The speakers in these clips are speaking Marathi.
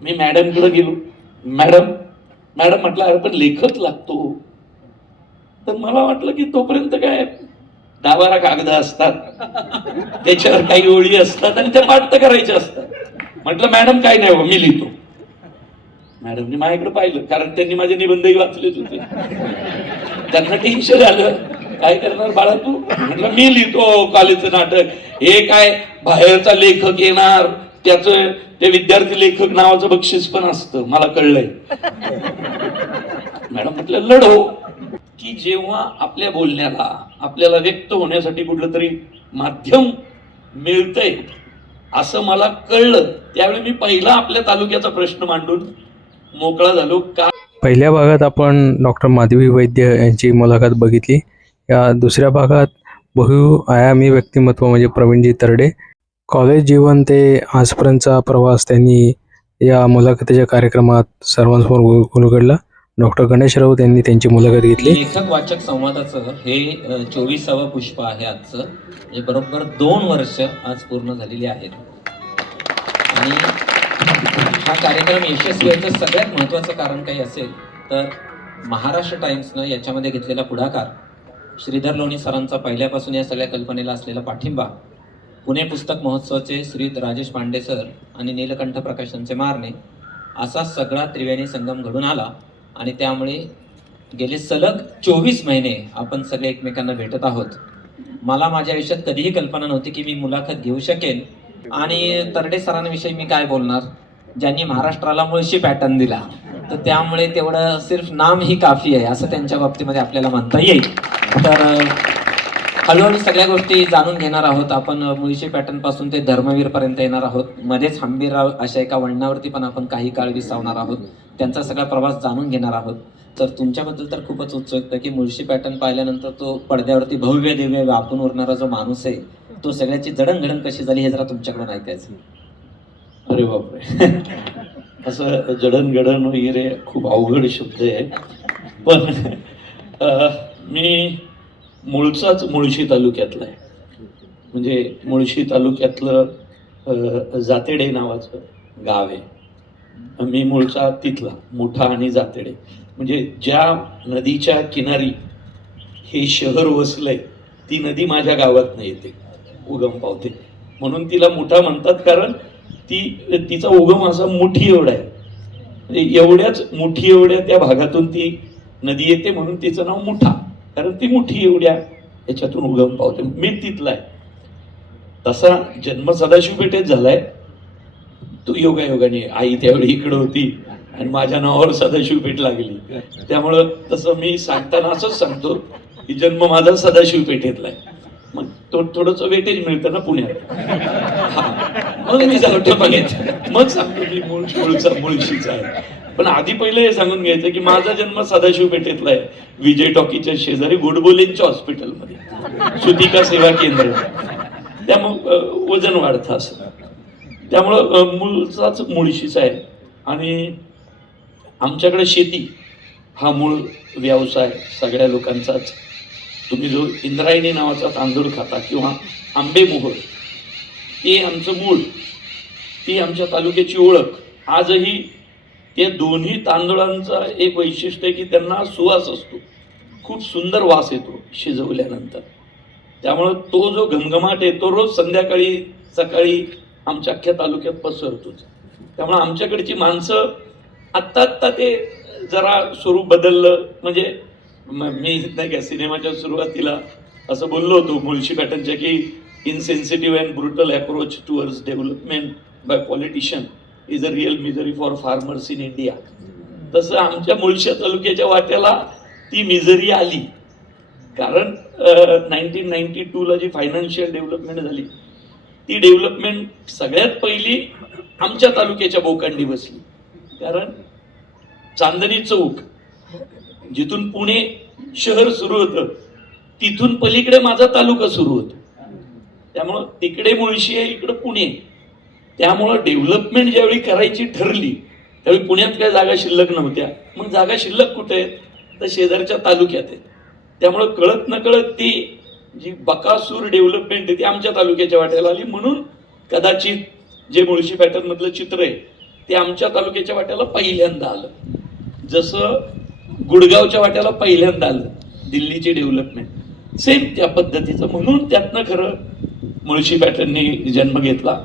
मी मॅडमकडे गेलो. मॅडम मॅडम म्हटलं अरे पण लेखक लागतो. तर मला वाटलं की तोपर्यंत काय 10-12 कागद असतात, त्याच्यावर काही ओळी असतात आणि त्या पाठ करायच्या असतात. म्हटलं मॅडम काय नाही, मी लिहितो. मॅडमने माझ्याकडे पाहिलं, कारण त्यांनी माझे निबंधही वाचलेच होते. त्यांना टेन्शन आलं, काय करणार बाळा तू. म्हटलं मी लिहितो कॉलेजचं नाटक. हे काय बाहेरचा लेखक येणार, त्याचं ते विद्यार्थी लेखक नावाचं बक्षीस पण असतं, मला कळलंय. मॅडम म्हटलं लढो. की जेव्हा आपल्या बोलण्याला आपल्याला व्यक्त होण्यासाठी कुठलं तरी माध्यम मिळतंय असं मला कळलं, त्यावेळी मी पहिला आपल्या तालुक्याचा प्रश्न मांडून मोकळा झालो. का पहिल्या भागात आपण डॉक्टर माधवी वैद्य यांची मुलाखत बघितली. या दुसऱ्या भागात बहुआयामी व्यक्तिमत्व म्हणजे प्रवीणजी तरडे, कॉलेज जीवन ते आजपर्यंतचा प्रवास त्यांनी या मुलाखतीच्या कार्यक्रमात सर्वांसमोर उलगडला. डॉक्टर गणेश राऊत यांनी त्यांची मुलाखत घेतली. लेखक वाचक संवादाचं हे 24वा पुष्प आहे आजचं. म्हणजे बरोबर 2 वर्ष आज पूर्ण झालेली आहेत. आणि हा कार्यक्रम यशस्वी व्हायचं सगळ्यात महत्त्वाचं कारण काही असेल तर महाराष्ट्र टाइम्सनं याच्यामध्ये घेतलेला पुढाकार, श्रीधर लोणी सरांचा पहिल्यापासून या सगळ्या कल्पनेला असलेला पाठिंबा, पुणे पुस्तक महोत्सवाचे श्री राजेश पांडे सर आणि नीलकंठ प्रकाशनचे मारणे, असा सगळा त्रिवेणी संगम घडून आला. आणि त्यामुळे गेले सलग 24 महिने आपण सगळे एकमेकांना भेटत आहोत. मला माझ्या आयुष्यात कधीही कल्पना नव्हती की मी मुलाखत घेऊ शकेन. आणि तरडे सरांविषयी मी काय बोलणार, ज्यांनी महाराष्ट्राला मुळशी पॅटर्न दिला, तर त्यामुळे तेवढं सिर्फ नाम ही काफी आहे असं त्यांच्या बाबतीमध्ये आपल्याला म्हणता येईल. तर हळूहळू सगळ्या गोष्टी जाणून घेणार आहोत आपण. मुळशी पॅटर्न पासून ते धर्मवीर पर्यंत येणार आहोत. मध्येच हंबीरराव अशा एका वळणावरती पण आपण काही काळ विसावणार आहोत. त्यांचा सगळा प्रवास जाणून घेणार आहोत. तर तुमच्याबद्दल तर खूपच उत्सुकता की मुळशी पॅटर्न पाहिल्यानंतर तो पडद्यावरती भव्य दिव्य व्यापून उरणारा जो माणूस आहे, तो सगळ्याची जडणघडण कशी झाली हे जरा तुमच्याकडून ऐकायचं. अरे बापरे, असं जडणघडण वगैरे खूप अवघड शब्द आहे. पण मी मूळचाच मुळशी तालुक्यातला आहे. म्हणजे मुळशी तालुक्यातलं जातेडे नावाचं गाव आहे. मी मूळचा तिथला मुठा आणि जातेडे, म्हणजे ज्या नदीच्या किनारी हे शहर वसलंय ती नदी माझ्या गावात नाही येते, उगम पावते. म्हणून तिला मुठा म्हणतात, कारण तिचा उगम असा मुठी एवढा आहे. म्हणजे एवढ्याच मुठी एवढ्या त्या भागातून ती नदी येते, म्हणून तिचं नाव मुठा, कारण ती मुठी एवढ्या याच्यातून उगम पावते. मी तिथला आहे. तसा जन्म सदाशिव पेठेत झालाय. तो योगायोगाने आई त्यावेळी इकडे होती आणि माझ्या नावावर सदाशिव पेठ लागली. त्यामुळं तसं मी सांगताना असंच सांगतो की जन्म माझा सदाशिव पेठेतला आहे. मग तो थोडंसं वेटेज मिळतं ना पुण्यात. मग मी सांगतो मी मुळशीचा आहे. पण आधी पहिलं हे सांगून घ्यायचं की माझा जन्म सदाशिव पेठेतला आहे, विजय टॉकीच्या शेजारी गोडबोलेंच्या हॉस्पिटलमध्ये, सुतिका सेवा केंद्र. त्यामुळं वजन वाढतं असं. त्यामुळं मूळचाच मुळशीचा आहे. आणि आमच्याकडे शेती हा मूळ व्यवसाय सगळ्या लोकांचाच. तुम्ही जो इंद्रायणी नावाचा तांदूळ खाता किंवा आंबे मोहर, ते आमचं मूळ, ती आमच्या तालुक्याची ओळख. आजही ते दोन्ही तांदूळांचा एक वैशिष्ट्य आहे की त्यांना सुवास असतो, खूप सुंदर वास येतो शिजवल्यानंतर. त्यामुळं तो जो घमघमाट आहे तो रोज संध्याकाळी सकाळी आमच्या अख्ख्या तालुक्यात पसरतोच. त्यामुळे आमच्याकडची माणसं आत्ता ते जरा स्वरूप बदललं. म्हणजे मी नाही का सिनेमाच्या सुरुवातीला असं बोललो होतो मुळशी पॅटर्नच्या की insensitive and brutal approach towards development by politician is a real misery for farmers in India. तसं आमच्या मुळशी तालुक्याच्या वाट्याला ती मिझरी आली. कारण 1992ला जी फायनान्शियल डेव्हलपमेंट झाली, ती डेव्हलपमेंट सगळ्यात पहिली आमच्या तालुक्याच्या बोकांडी बसली. कारण चांदणी चौक जिथून पुणे शहर सुरू होतं, तिथून पलीकडे माझा तालुका सुरू होतो. त्यामुळं तिकडे मुळशी आहे, इकडं पुणे. त्यामुळं डेव्हलपमेंट ज्यावेळी करायची ठरली त्यावेळी पुण्यात काय जागा शिल्लक नव्हत्या. मग जागा शिल्लक कुठे आहेत, तर शेजारच्या तालुक्यात आहेत. त्यामुळं कळत नकळत ती जी बकासूर डेव्हलपमेंट आहे ती आमच्या तालुक्याच्या वाट्याला आली. म्हणून कदाचित जे मुळशी पॅटर्न मधलं चित्र आहे ते आमच्या तालुक्याच्या वाट्याला पहिल्यांदा आलं. जसं गुडगावच्या वाट्याला पहिल्यांदा आलं दिल्लीची डेव्हलपमेंट, सेम त्या पद्धतीचं. म्हणून त्यातनं खरं मुळशी पॅटर्ननी जन्म घेतला.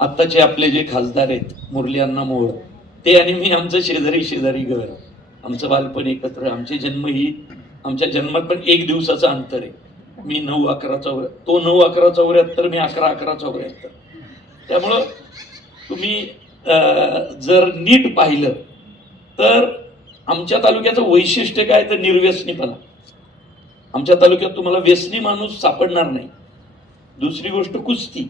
आत्ताचे आपले जे खासदार आहेत मुरली अण्णा मोहोळ, ते आणि मी आमचं शेजारी घर, आमचं बालपण एकत्र, आमच्या जन्मात पण 1 दिवसाचं अंतर आहे. मी 9-11 तो 9-11-74, मी 11-11-74. त्यामुळं तुम्ही जर नीट पाहिलं तर आमच्या तालुक्याचं वैशिष्ट्य काय तर निर्व्यसनीपणा. आमच्या तालुक्यात तुम्हाला व्यसनी माणूस सापडणार नाही. दुसरी गोष्ट कुस्ती,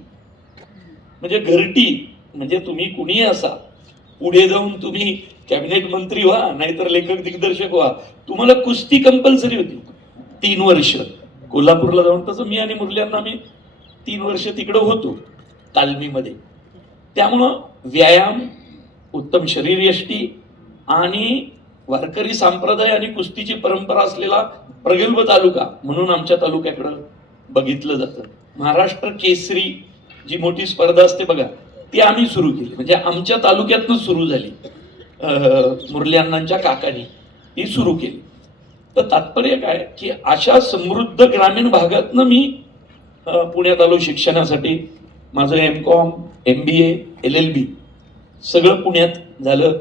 म्हणजे घरटी, म्हणजे तुम्ही कुणीही असा, पुढे जाऊन तुम्ही कॅबिनेट मंत्री व्हा नाहीतर लेखक दिग्दर्शक व्हा, तुम्हाला कुस्ती कंपल्सरी होती 3 वर्ष. कोल्हापूरला जाऊन तसं मी आणि मुरल्यांना आम्ही 3 वर्ष तिकडं होतो तालमीमध्ये. त्यामुळं व्यायाम, उत्तम शरीरयष्टी आणि वारकरी संप्रदाय आणि कुस्तीची परंपरा असलेला प्रगल्भ तालुका म्हणून आमच्या तालुक्याकडं बघितलं जातं. महाराष्ट्र केसरी जी मोठी स्पर्धा असते बघा, ती आम्ही सुरू केली, म्हणजे आमच्या तालुक्यातनं सुरू झाली. मुरली अण्णांच्या काकांनी ती सुरू केली. तर तात्पर्य काय की अशा समृद्ध ग्रामीण भागातनं मी पुण्यात आलो शिक्षणासाठी. माझं MCOM, MBA, LLB सगळं पुण्यात झालं.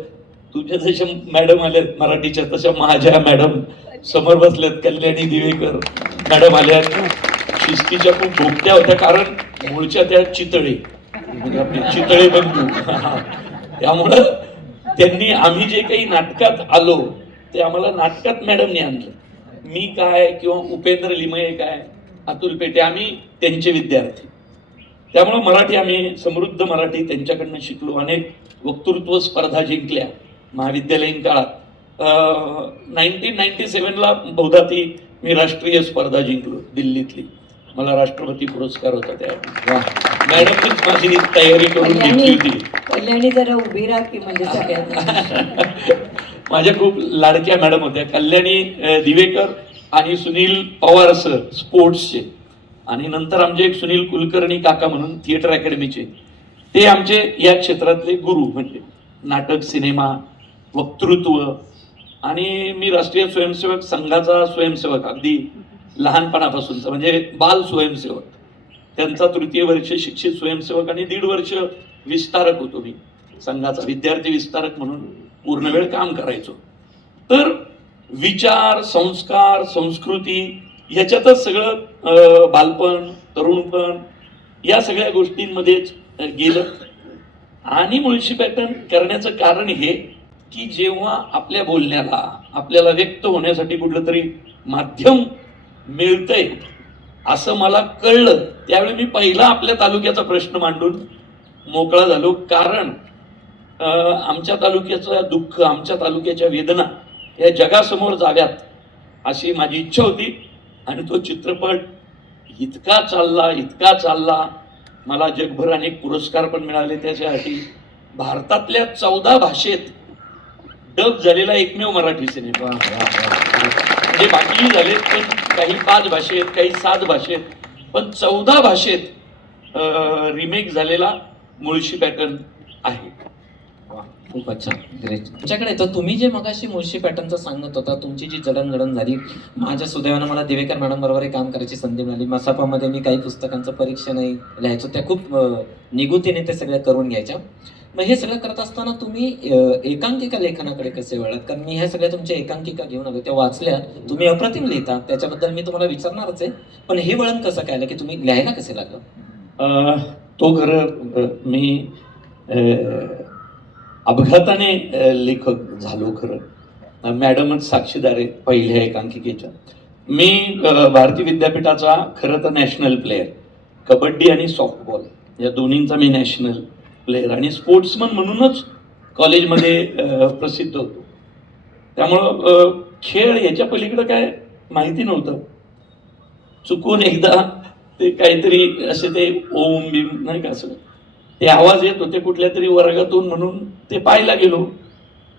तुझ्या जशा मॅडम आल्यात मराठीच्या, तशा माझ्या मॅडम समोर बसल्यात. कल्याणी दिवेकर मॅडम आल्यात, शिस्तीच्या खूप भोगत्या होत्या, कारण मूळच्या त्या चितळे, म्हणजे आपले चितळे बंधू. त्यामुळं त्यांनी आम्ही जे काही नाटकात आलो ते आम्हाला नाटकात मॅडमने आणलं. मी काय किंवा उपेंद्र लिमये काय, अतुल पेटे, आम्ही त्यांचे विद्यार्थी. त्यामुळं मराठी आम्ही समृद्ध मराठी त्यांच्याकडनं शिकलो. अनेक वक्तृत्व स्पर्धा जिंकल्या महाविद्यालयीन काळात. 1997ला बहुधा ती मी राष्ट्रीय स्पर्धा जिंकलो दिल्लीतली. मला राष्ट्रपती पुरस्कार होता त्या. मॅडमनीच माझी तयारी करून घेतली होती. कल्याणी जरा उभी राहा की, म्हणजे सगळ्यांना. माझ्या खूप लाडक्या मॅडम होत्या, कल्याणी दिवेकर आणि सुनील पवार सर स्पोर्ट्सचे, आणि नंतर आमचे एक सुनील कुलकर्णी काका म्हणून थिएटर अकॅडमीचे, ते आमचे या क्षेत्रातले गुरु. म्हणजे नाटक, सिनेमा, वक्तृत्व. आणि मी राष्ट्रीय स्वयंसेवक संघाचा स्वयंसेवक अगदी लहानपणापासूनचा, म्हणजे बाल स्वयंसेवक. त्यांचा 3य वर्ष शिक्षित स्वयंसेवक आणि 1.5 वर्ष विस्तारक होतो मी संघाचा, विद्यार्थी विस्तारक म्हणून पूर्ण वेळ काम करायचो. तर विचार, संस्कार, संस्कृती ह्याच्यातच सगळं बालपण, तरुणपण या सगळ्या गोष्टींमध्येच गेलं. आणि मुळशी पॅटर्न करण्याचं कारण हे की जेव्हा आपल्या बोलण्याला, आपल्याला व्यक्त होण्यासाठी कुठलं तरी माध्यम मिळतंय असं मला कळलं, त्यावेळी मी पहिला आपल्या तालुक्याचा प्रश्न मांडून मोकळा झालो. कारण आमच्या तालुक्याचं दुःख, आमच्या तालुक्याच्या वेदना या जगासमोर जाव्यात अशी माझी इच्छा होती. आणि तो चित्रपट इतका चालला, मला जगभर अनेक पुरस्कार पण मिळाले त्याच्यासाठी. भारतातल्या 14 भाषेत डब झालेला एकमेव मराठी सिनेमा. म्हणजे बाकीही झालेत, पण काही 5 भाषेत, काही 7 भाषेत, पण 14 भाषेत रिमेक झालेला मुळशी पॅटर्न आहे. खूप अच्छा, ग्रेट. तुमच्याकडे तर तुम्ही जे मगाशी मुळशी पॅटर्नचं सांगत होता, तुमची जी जडणघडण झाली, माझ्या सुदैवानं मला दिवेकर मॅडम बरोबर काम करायची संधी मिळाली. मसापामध्ये मी काही पुस्तकांचं परीक्षणही लिहायचो, त्या खूप निगुतीने ते सगळं करून घ्यायच्या. मग हे सगळं करत असताना तुम्ही एकांकिका लेखनाकडे कसे वळलात? कारण मी ह्या सगळ्या तुमच्या एकांकिका घेऊन आलो, त्या वाचल्या, तुम्ही अप्रतिम लिहिता, त्याच्याबद्दल मी तुम्हाला विचारणारच आहे. पण हे वळण कसं काय आलं की तुम्ही लिहायला कसे लागलं? तो खरं मी अपघाताने लेखक झालो खरं. मॅडमच साक्षीदार आहे पहिल्या एकांकिकेच्या. मी भारतीय विद्यापीठाचा खरं तर नॅशनल प्लेयर, कबड्डी आणि सॉफ्टबॉल या दोन्हींचा मी नॅशनल प्लेयर आणि स्पोर्ट्समन म्हणूनच कॉलेजमध्ये प्रसिद्ध होतो. त्यामुळं खेळ याच्या पलीकडं काय माहिती नव्हतं. चुकून एकदा ते काहीतरी असे ते ओम बिम नाही का असं ते आवाज येत होते कुठल्या तरी वर्गातून, म्हणून ते पाहायला गेलो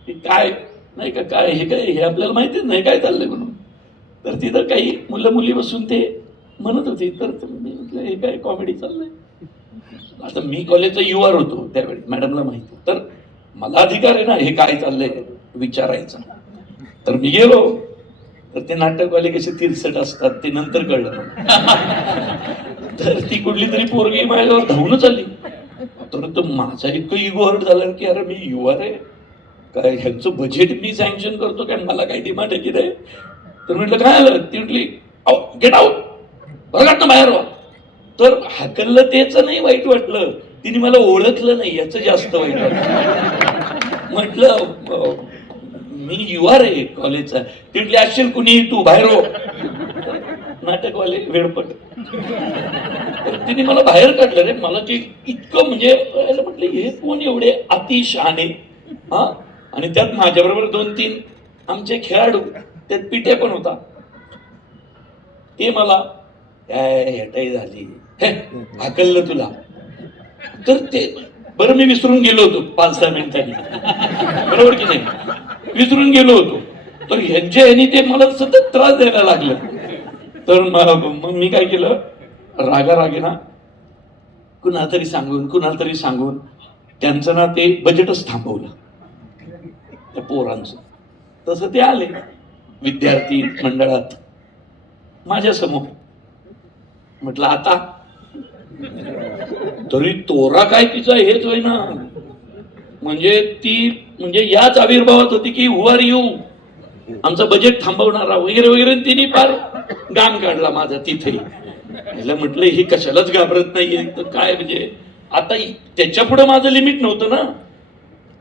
की काय नाही का, काय हे काय, हे आपल्याला माहितीच नाही काय चाललंय म्हणून. तर तिथं काही मुलं मुली बसून ते म्हणत होती, तर मी म्हटलं हे काय कॉमेडी चाललंय. आता मी कॉलेजचा युआर होतो त्यावेळी, मॅडमला माहिती, तर मला अधिकार आहे ना हे काय चाललंय विचारायचा. तर मी गेलो, तर ते नाटकवाले कसे तिरसट असतात ते नंतर कळलं मला. तर ती कुठली तरी पोरगी माझ्यावर धावूनच आली. तर माझा इतकं इगो हर्ट झाला की अरे मी युआर आहे काय, ह्यांचं बजेट मी सँक्शन करतो काय, मला काही डिमांड आहे की नाही. तर म्हटलं काय आलं, ती म्हटली गेट आउट, बघा बाहेर व्हा. तर हाकललं तेच नाही वाईट वाटलं, तिने मला ओळखलं नाही याचं जास्त वाईट वाटलं. म्हटलं मी युआर आहे कॉलेजचा. ती म्हटली असशील कुणी, तू बाहेर हो. नाटकवाले वेडपट. तर तिने मला बाहेर काढलं रे. मला ते इतकं म्हणजे म्हटलं हे कोण एवढे अतिशहाणे. हा, आणि त्यात माझ्याबरोबर 2-3 आमचे खेळाडू, त्यात पिट्या पण होता. ते मला हेटाई झाली, हे हाकललं तुला. तर ते बरं मी विसरून गेलो होतो 5-6 मिनिटांनी, बरोबर की नाही, विसरून गेलो होतो. तर ह्यांच्या ह्यानी ते मला सतत त्रास द्यायला लागलं. तर मग मी काय केलं, रागारागेना कुणाला तरी सांगून त्यांचं ना ते बजेटच थांबवलं त्या पोरांचं. तसं ते आले विद्यार्थी मंडळात माझ्या समोर. म्हटलं आता तरी तोरा काय तिचा हेच होय ना, म्हणजे ती म्हणजे याच आविर्भावात होती की हु आर यू, आमचं बजेट थांबवणारा वगैरे वगैरे. तिने फार गाण काढला माझा तिथे. म्हटलं हे कशालाच घाबरत नाहीये तर काय, म्हणजे आता त्याच्या पुढे माझं लिमिट नव्हतं ना.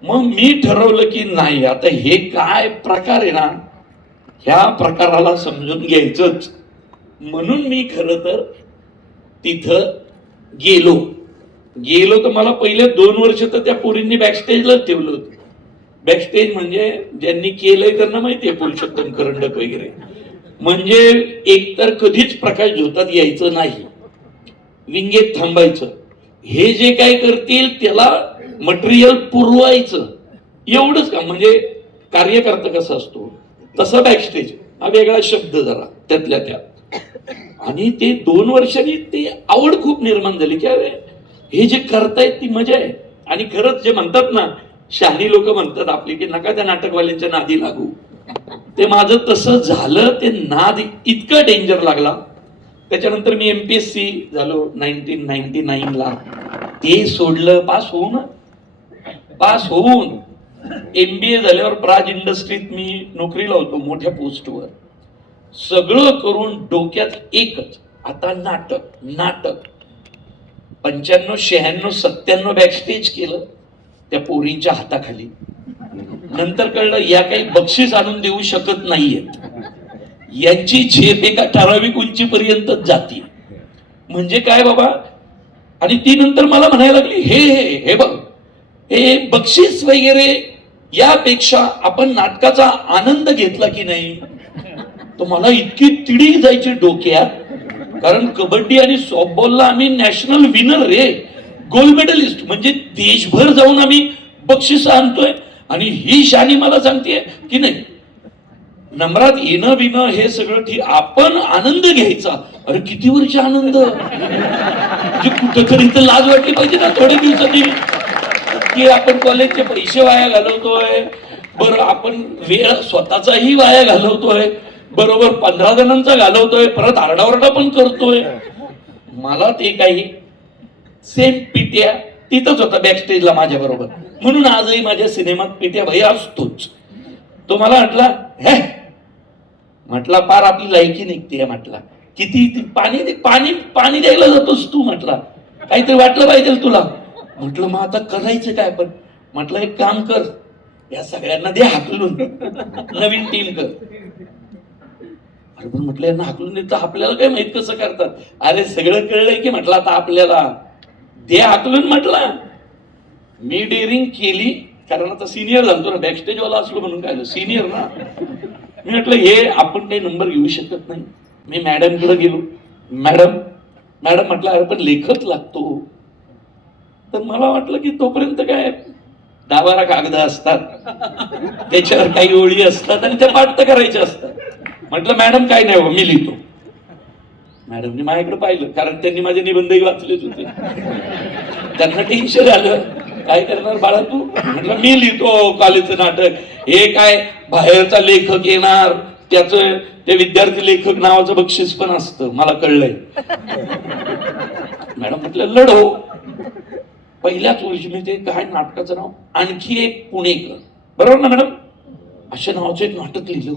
मग मी ठरवलं की नाही आता हे काय प्रकार आहे ना, ह्या प्रकाराला समजून घ्यायचंच. म्हणून मी खरं तर तिथं गेलो तर मला पहिले 2 वर्ष तर त्या पोरींनी बॅकस्टेजलाच ठेवलं होतं. बॅकस्टेज म्हणजे ज्यांनी केलंय त्यांना माहितीये, पुरुषोत्तम करंडक वगैरे. म्हणजे एकतर कधीच प्रकाश झोतात यायचं नाही, विंगेत थांबायचं, हे जे काय करतील त्याला मटेरियल पुरवायचं, एवढंच काम. म्हणजे कार्यकर्ता कसा असतो तसा बॅकस्टेज हा वेगळा शब्द जरा त्यातल्या त्यात. आणि ते 2 वर्षांनी ती आवड खूप निर्माण झाली की अरे हे जे करतायत ती मजा आहे. आणि खरंच जे म्हणतात ना, शहाणी लोक म्हणतात आपली की नका त्या नाटकवाल्यांच्या नादी लागू, ते माझं तसं झालं. ते नाद इतका डेंजर लागला. त्याच्यानंतर मी MPSC झालो 1999ला. ते सोडलं पास होऊन MBA झाल्यावर प्राज इंडस्ट्रीत मी नोकरीला होतो मोठ्या पोस्टवर. सगळं करून डोक्यात एकच, आता नाटक 95, 96, 97 बॅकस्टेज केलं त्या पोरींच्या हाताखाली. नंतर कळलं या काही बक्षीस आणून देऊ शकत नाहीयेत, यांची झेप एका ठराविक उंचीपर्यंतच जाते. म्हणजे काय बाबा. आणि ती नंतर मला म्हणायला लागली हे बघ, हे बक्षीस वगैरे यापेक्षा आपण नाटकाचा आनंद घेतला की नाही. तर मला इतकी तिडी जायची डोक्यात, कारण कबड्डी आणि सॉफ्टबॉलला आम्ही नॅशनल विनर रे, गोल्ड मेडलिस्ट. म्हणजे देशभर जाऊन आम्ही बक्षीस आणतोय. आणि ही शानी मला सांगतेय की नाही, नम्रात येणं बिणं हे सगळं ठीक, आपण आनंद घ्यायचा. अरे किती वर्ष आनंद, म्हणजे कुठंतरी तर लाज वाटली पाहिजे ना थोड्या दिवसांनी, की आपण कॉलेजचे पैसे वाया घालवतोय, बरं आपण वेळ स्वतःचाही वाया घालवतोय, बरोबर 15 जणांचा घालवतोय, परत आरडाओरडा पण करतोय. मला ते काही सेम पिट्या तिथंच होता बॅकस्टेजला माझ्या बरोबर. म्हणून आजही माझ्या सिनेमात पिट्या भाई असतोच. तो मला म्हटला पार आपली लायकी निघते. म्हटला किती पाणी द्यायला जातोस तू. म्हटला काहीतरी वाटलं पाहिजे तुला. म्हटलं मग आता करायचं काय. पण म्हटलं एक काम कर, या सगळ्यांना दे हाकलून, नवीन टीम कर. अरे पण म्हटलं यांना हाकलून देत आपल्याला काय माहित कसं करतात. अरे सगळं कळलंय की म्हटलं आता आपल्याला दे हाकलून. म्हटलं मी डेअरिंग केली, कारण आता सिनियर झालतो ना, बॅकस्टेज वाला असलो म्हणून काय सिनियर ना. मी म्हटलं हे आपण काही नंबर घेऊ शकत नाही. मी मॅडमकडे गेलो. मॅडम म्हटलं अरे पण लेखच लागतो. तर मला वाटलं की तोपर्यंत काय 10-12 कागद असतात, त्याच्यावर काही ओळी असतात आणि त्या पाठ करायच्या असतात. म्हटलं मॅडम काय नाही हो, मी लिहितो. मॅडमने माझ्याकडे पाहिलं, कारण त्यांनी माझे निबंधही वाचलेच होते. त्यांना टेन्शन आलं, काय करणार बाळा तू? म्हटलं मी लिहितो कॉलेजचं नाटक, हे काय बाहेरचा लेखक येणार, त्याचं ते विद्यार्थी लेखक नावाचं बक्षीस पण असतं, मला कळलंय. मॅडम म्हटलं लढो. पहिल्याच वर्षी मी ते काय नाटकाचं नाव, आणखी एक पुणेकर, बरोबर ना मॅडम, अशा नावाचं एक नाटक लिहिलं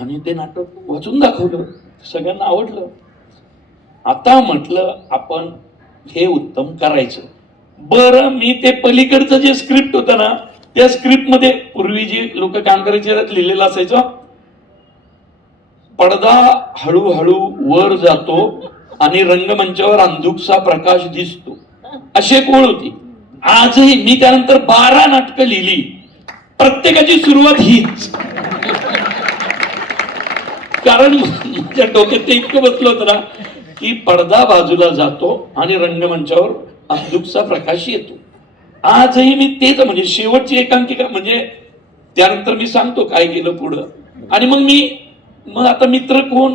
आणि ते नाटक वाचून दाखवलं, सगळ्यांना आवडलं. आता म्हटलं आपण हे उत्तम करायचं. बरं, मी ते पलीकडचं जे स्क्रिप्ट होतं ना, त्या स्क्रिप्ट मध्ये पूर्वी जी लोक काम करायचे त्यात लिहिलेलं असायचं, पडदा हळूहळू वर जातो आणि रंगमंचावर अंधुकसा प्रकाश दिसतो, अशी एक ओळ होती. आजही मी त्यानंतर 12 नाटकं लिहिली, प्रत्येकाची सुरुवात हीच. कारण माझ्या डोक्यात ते इतकं बसलं होतं ना की पडदा बाजूला जातो आणि रंगमंचावर अंधुकसा प्रकाश येतो. आजही मी तेच, म्हणजे शेवटची एकांकिका, म्हणजे त्यानंतर मी सांगतो काय केलं पुढं. आणि मग आता मित्र कोण,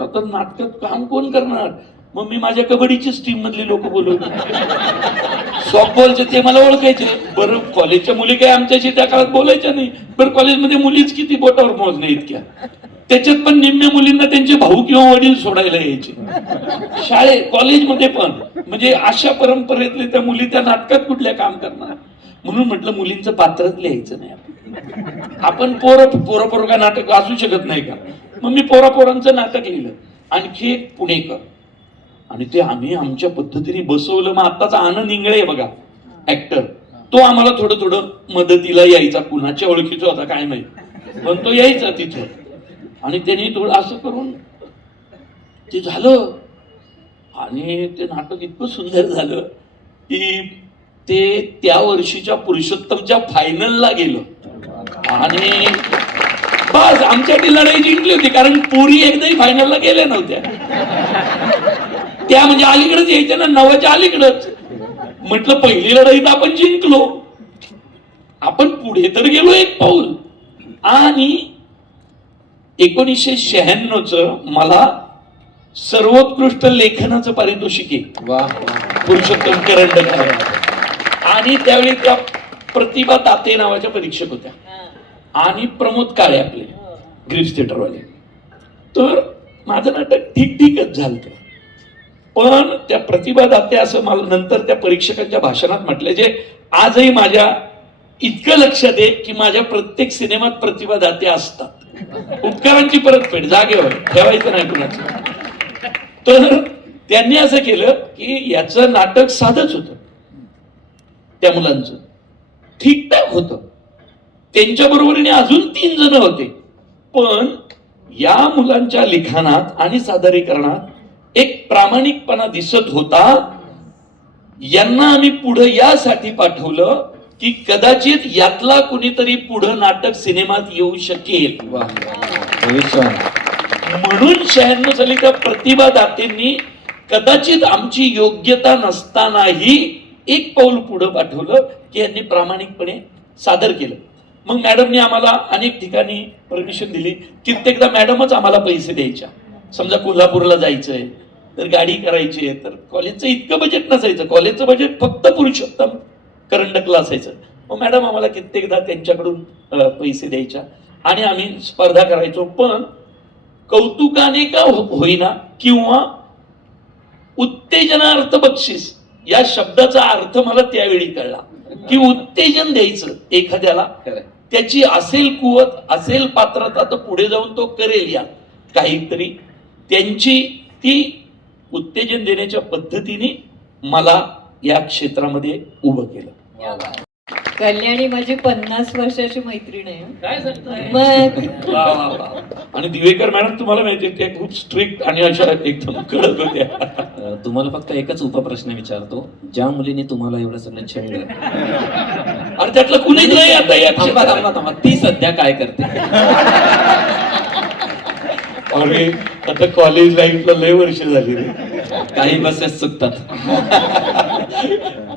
आता नाटकात काम कोण करणार, मग मी माझ्या कबड्डीचीच टीम मधली लोक बोलवली, सॉफ्टबॉलचे, ते मला ओळखायचे. बरं, कॉलेजच्या मुली काय आमच्याशी त्या काळात बोलायच्या नाही. बरं, कॉलेजमध्ये मुलीच किती बोटावर मोजणे इतक्या, त्याच्यात पण निम्म्या मुलींना त्यांचे भाऊ किंवा वडील सोडायला यायचे शाळेत, कॉलेजमध्ये पण. म्हणजे अशा परंपरेतले त्या मुली त्या नाटकात कुठल्या काम करणार. म्हणून म्हटलं मुलींचं पात्रच लिहायचं नाही आपण पोरं नाटक असू शकत नाही का. मग मी पोरांचं नाटक लिहिलं, आणखी एक पुणेकर, आणि ते आम्ही आमच्या पद्धतीने बसवलं. मग आत्ताचा आनंद इंगळे बघा ऍक्टर, तो आम्हाला थोडं मदतीला यायचा, कुणाच्या ओळखीचा होता काय माहिती, पण तो यायचा तिथं. आणि त्यांनी थोडं असं करून ते झालं, आणि ते नाटक इतकं सुंदर झालं की ते त्या वर्षीच्या पुरुषोत्तमच्या फायनलला गेलं. आणि बस आमच्यासाठी लढाई जिंकली होती, कारण पुरी एकदाही फायनलला गेल्या नव्हत्या. त्या म्हणजे अलीकडेच यायच्या ना, नवाच्या अलीकडेच. म्हटलं पहिली लढाई तर आपण जिंकलो, आपण पुढे तर गेलो एक पाऊल. आणि 1996 मला सर्वोत्कृष्ट लेखनाचं पारितोषिक आहे पुरुषोत्तम करंडक. आणि त्यावेळी त्या प्रतिभा ताते नावाच्या परीक्षक होत्या, आणि प्रमोद काळे आपले ग्रीप्स थिएटरवाले. तर माझं नाटक ठीकच झालं, पण त्या प्रतिभा दाते असं मला नंतर त्या परीक्षकांच्या भाषणात म्हटले, जे आजही माझ्या इतकं लक्षात आहे की माझ्या प्रत्येक सिनेमात प्रतिभा दाते असतात. उपकारांची परतफेड जागेवर ठेवायचं नाही कुणाचं. तर त्यांनी असं केलं की याचं नाटक साधंच होतं, त्या मुलांचं ठीकठाक होतं, त्यांच्या बरोबरीने अजून 3 जण होते, पण या मुलांच्या लिखाणात आणि सादरीकरणात एक प्रामाणिकपणा दिसत होता. यांना आम्ही पुढे यासाठी पाठवलं की कदाचित यातला कुणीतरी पुढं नाटक सिनेमात येऊ शकेल. म्हणून 96 साली त्या प्रतिभा दातेंनी कदाचित आमची योग्यता नसतानाही एक पाऊल पुढे पाठवलं की यांनी प्रामाणिकपणे सादर केलं. मग मॅडमनी आम्हाला अनेक ठिकाणी परमिशन दिली. कित्येकदा मॅडमच आम्हाला पैसे द्यायच्या. समजा कोल्हापूरला जायचंय तर गाडी करायची आहे, तर कॉलेजचं इतकं बजेट नसायचं, कॉलेजचं बजेट फक्त पुरुषोत्तम करंडकला असायचं. मग मॅडम आम्हाला कित्येकदा त्यांच्याकडून पैसे द्यायच्या आणि आम्ही स्पर्धा करायचो. पण कौतुकाने का होईना किंवा उत्तेजनार्थ बक्षीस या शब्दाचा अर्थ मला त्यावेळी कळला की उत्तेजन द्यायचं एखाद्याला, त्याची असेल कुवत, असेल पात्रता, तर पुढे जाऊन तो करेल. या काहीतरी त्यांची ती उत्तेजन देण्याच्या पद्धतीने मला या क्षेत्रामध्ये उभं केलं. कल्याणी माझी 50 वर्षाची मैत्रीण आहे. काय सांगताय? मग वा वा वा. आणि दिवेकर मॅडम तुम्हाला माहिती आहे, त्या खूप स्ट्रिक्ट आणि अशा एकदम कडक होत्या. तुम्हाला फक्त एकच उपप्रश्न विचारतो, ज्या मुलीने तुम्हाला एवढं सगळं छेडलं, आणि त्यातलं कुणीच नाही आता या थांबा, ती सध्या काय करते? अरे आता कॉलेज लाईफला लय वर्ष झाली रे. काही बसेस चुकतात.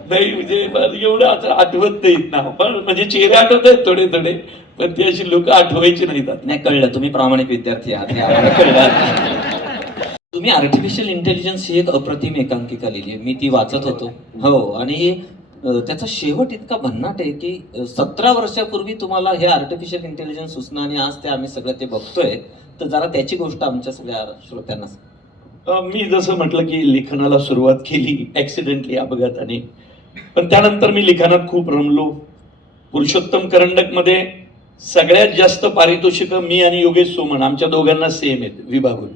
नाही म्हणजे मला एवढं आता आठवत नाहीत ना, पण म्हणजे चेहरे आठवत आहेत थोडे थोडे, पण ती अशी लोक आठवायची नाहीत. नाही, कळलं तुम्ही प्रामाणिक विद्यार्थी आहात हे आम्हाला कळलं. तुम्ही आर्टिफिशियल इंटेलिजन्स ही एक अप्रतिम एकांकिका लिहिली आहे. मी ती वाचत होतो. हो, आणि त्याचा शेवट इतका भन्नाट आहे की 17 वर्षापूर्वी तुम्हाला हे आर्टिफिशियल इंटेलिजन्स सुचना आणि आज ते आम्ही सगळं ते बघतोय. तर जरा त्याची गोष्ट आमच्या सगळ्या श्रोत्यांना सांगा. मी जसं म्हटलं की लिखाणाला सुरुवात केली ऍक्सिडेंटली, अपघाताने, पण त्यानंतर मी लिखाणात खूप रमलो. पुरुषोत्तम करंडकमध्ये सगळ्यात जास्त पारितोषिकं मी आणि योगेश सोमण आमच्या दोघांना सेम आहेत विभागून.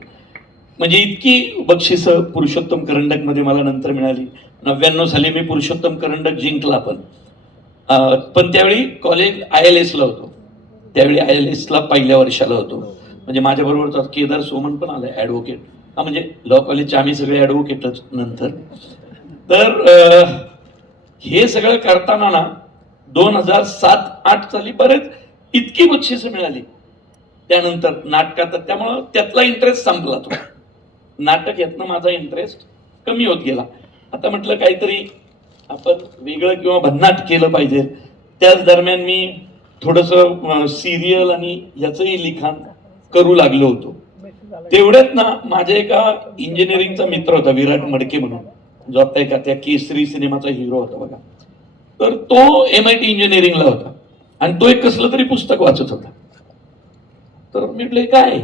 म्हणजे इतकी बक्षिसं पुरुषोत्तम करंडकमध्ये मला नंतर मिळाली. 99 साली मी पुरुषोत्तम करंडक जिंकला पण त्यावेळी कॉलेज ILS ला होतो. त्यावेळी ILS ला पहिल्या वर्षाला होतो. म्हणजे माझ्याबरोबर केदार सोमण पण आलाय, ॲडव्होकेट. म्हणजे लॉ कॉलेजचे आम्ही सगळे ॲडव्होकेटच नंतर. तर हे सगळं करताना ना 2007-8 साली बरेच इतकी बक्षिसं मिळाली. त्यानंतर नाटकात, त्यामुळं त्यातला इंटरेस्ट संपला. तो नाटक यातनं माझा इंटरेस्ट कमी होत गेला. आता म्हटलं काहीतरी आपण वेगळं किंवा भन्नाट केलं पाहिजे. त्याच दरम्यान मी थोडंसं सिरियल आणि याचंही लिखाण करू लागलो होतो. तेवढ्यात ना माझ्या एका इंजिनिअरिंगचा मित्र होता, विराट मडके म्हणून, जो आता एका त्या केसरी सिनेमाचा हिरो होता बघा. तर तो MIT इंजिनिअरिंगला होता आणि तो एक कसलं तरी पुस्तक वाचत होता. तर मी म्हटलं काय आहे?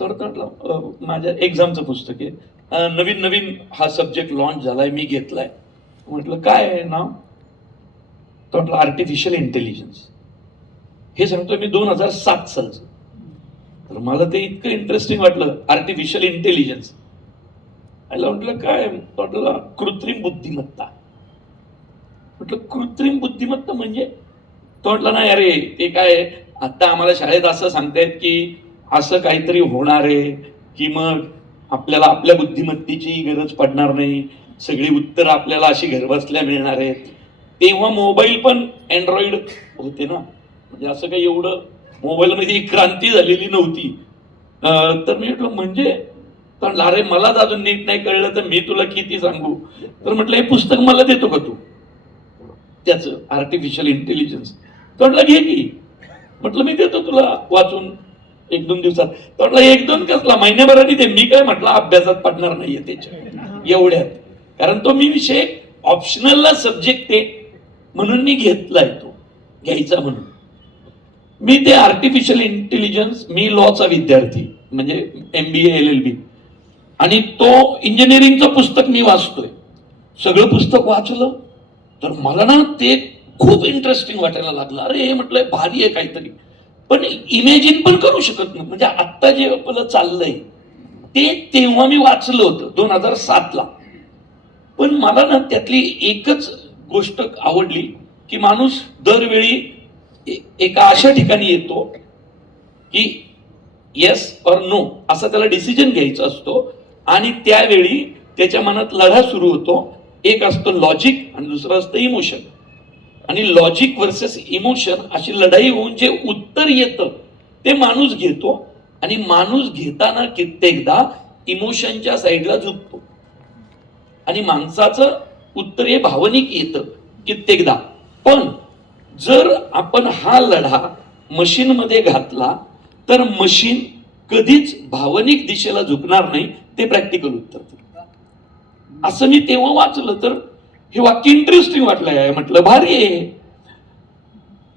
तर म्हटलं माझ्या एक्झामचं पुस्तक आहे, नवीन नवीन हा सब्जेक्ट लॉन्च झालाय, मी घेतलाय. म्हटलं काय आहे नाव? तर म्हटलं आर्टिफिशियल इंटेलिजन्स. हे सांगतोय मी 2007 सालचं. तर मला ते इतकं इंटरेस्टिंग वाटलं, आर्टिफिशियल इंटेलिजन्स. म्हटलं काय? म्हटलं कृत्रिम बुद्धिमत्ता. म्हटलं कृत्रिम बुद्धिमत्ता म्हणजे? तो म्हटलं नाही अरे ते काय, आता आम्हाला शाळेत असं सांगतायत की असं काहीतरी होणार आहे की मग आपल्याला आपल्या बुद्धिमत्तेची गरज पडणार नाही, सगळी उत्तरं आपल्याला अशी घरबसल्या मिळणार आहेत. तेव्हा मोबाईल पण अँड्रॉइड होते ना, म्हणजे असं काही एवढं मोबाईलमध्ये क्रांती झालेली नव्हती. तर मी म्हटलं म्हणजे? तर अरे मलाच अजून नीट नाही कळलं तर मी तुला किती सांगू. तर म्हटलं हे पुस्तक मला देतो का तू, त्याचं आर्टिफिशियल इंटेलिजन्स? तर म्हटलं घे की. म्हटलं मी देतो तुला वाचून 1-2 दिवसात. तर म्हटलं 1-2 कसला, महिन्याभराने दे. मी काय म्हटलं अभ्यासात पडणार नाहीये त्याच्या एवढ्यात, कारण तो मी विषय ऑप्शनलला सब्जेक्ट आहे म्हणून मी घेतलाय, तो घ्यायचा म्हणून. मी ते आर्टिफिशियल इंटेलिजन्स, मी लॉचा विद्यार्थी म्हणजे MBA LLB, आणि तो इंजिनिअरिंगचं पुस्तक मी वाचतोय. सगळं पुस्तक वाचलं तर मला ना ते खूप इंटरेस्टिंग वाटायला लागलं. अरे हे म्हटलंय भारी आहे काहीतरी, पण इमॅजिन पण करू शकत नाही. म्हणजे आत्ता जे आपलं चाललंय ते तेव्हा मी वाचलं होतं 2007 ला. पण मला ना त्यातली एकच गोष्ट आवडली की माणूस दरवेळी एका अशा ठिकाणी येतो की येस और नो असा त्याला डिसिजन घ्यायचा असतो, आणि त्यावेळी त्याच्या मनात लढा सुरू होतो. एक असतं लॉजिक आणि दुसरं असतं इमोशन. आणि लॉजिक वर्सेस इमोशन अशी लढाई होऊन जे उत्तर येतं ते माणूस घेतो, आणि माणूस घेताना कित्येकदा इमोशनच्या साईडला झुकतो, आणि माणसाचं उत्तर हे भावनिक येतं कित्येकदा. पण जर आपण हा लढा मशीन मध्ये घातला तर मशीन कधीच भावनिक दिशेला झुकणार नाही, ते प्रॅक्टिकल उत्तर. असं मी तेव्हा वाचलं तर हे वाक्य इंटरेस्टिंग वाटलंय. म्हटलं भारी आहे.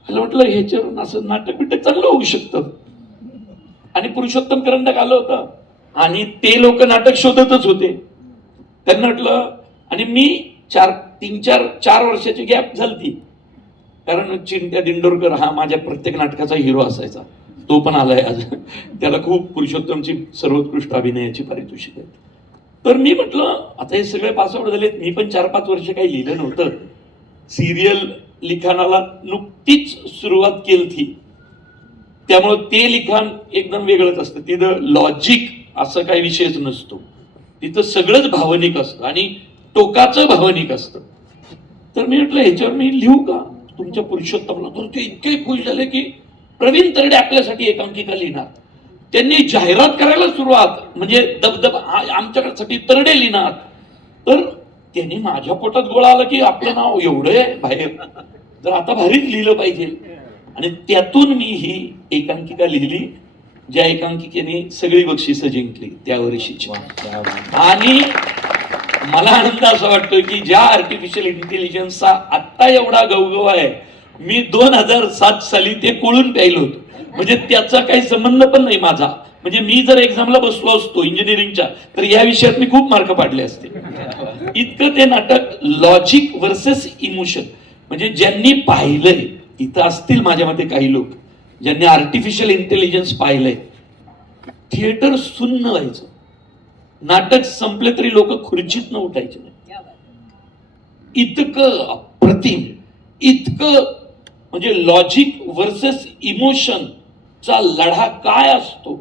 म्हटलं ह्याच्यावरून असं नाटक बिटक चांगलं होऊ शकतं. आणि पुरुषोत्तम करंडक आलं होतं आणि ते लोक नाटक शोधतच होते. त्यांना म्हटलं, आणि मी 4 वर्षाची गॅप झालती, कारण चिंट्या दिंडोरकर हा माझ्या प्रत्येक नाटकाचा हिरो असायचा. तो पण आलाय आज. त्याला खूप पुरुषोत्तमची सर्वोत्कृष्ट अभिनयाची पारितोषिक आहेत. तर मी म्हटलं आता हे सगळे पासआउट झालेत, मी पण 4-5 वर्ष काही लिहिलं नव्हतं. सिरियल लिखाणाला नुकतीच सुरुवात केली थी, त्यामुळं ते लिखाण एकदम वेगळंच असतं. तिथं लॉजिक असं काही विषयच नसतो, तिथं सगळंच भावनिक असतं आणि टोकाचं भावनिक असतं. तर मी म्हटलं ह्याच्यावर मी लिहू का तुमच्या पुरुषोत्तमला? तर ते इतके खुश झाले की प्रवीण तरडे आपल्यासाठी एकांकिका लिहिणार. त्यांनी जाहिरात करायला सुरुवात, म्हणजे दबदब आमच्यासाठी तरडे लिहिणार. तर त्यांनी माझ्या पोटात गोळा आला की आपलं नाव एवढं आहे बाहेर, तर आता भारीच लिहिलं पाहिजे. आणि त्यातून मी ही एकांकिका लिहिली. ज्या एकांकिकेने सगळी बक्षिसं जिंकली त्या वर्षीची. वा, क्या बात. आणि मला आनंद असा वाटतोय की ज्या आर्टिफिशियल इंटेलिजन्सचा आत्ता एवढा गवगव आहे, मी 2007 साली ते कोळून प्यायलो होतो. म्हणजे त्याचा काही संबंध पण नाही माझा. म्हणजे मी जर एक्झामला बसलो असतो इंजिनिअरिंगच्या तर या विषयात मी खूप मार्क पाडले असते. इतकं ते नाटक लॉजिक वर्सेस इमोशन, म्हणजे ज्यांनी पाहिलंय, इथं असतील माझ्या मते काही लोक ज्यांनी आर्टिफिशियल इंटेलिजन्स पाहिलंय, थिएटर सुन्न व्हायचं. नाटक संपले तरी लोक खुर्चीत न उठायचे नाही. इतकं अप्रतिम, इतकं म्हणजे लॉजिक वर्सेस इमोशनचा लढा काय असतो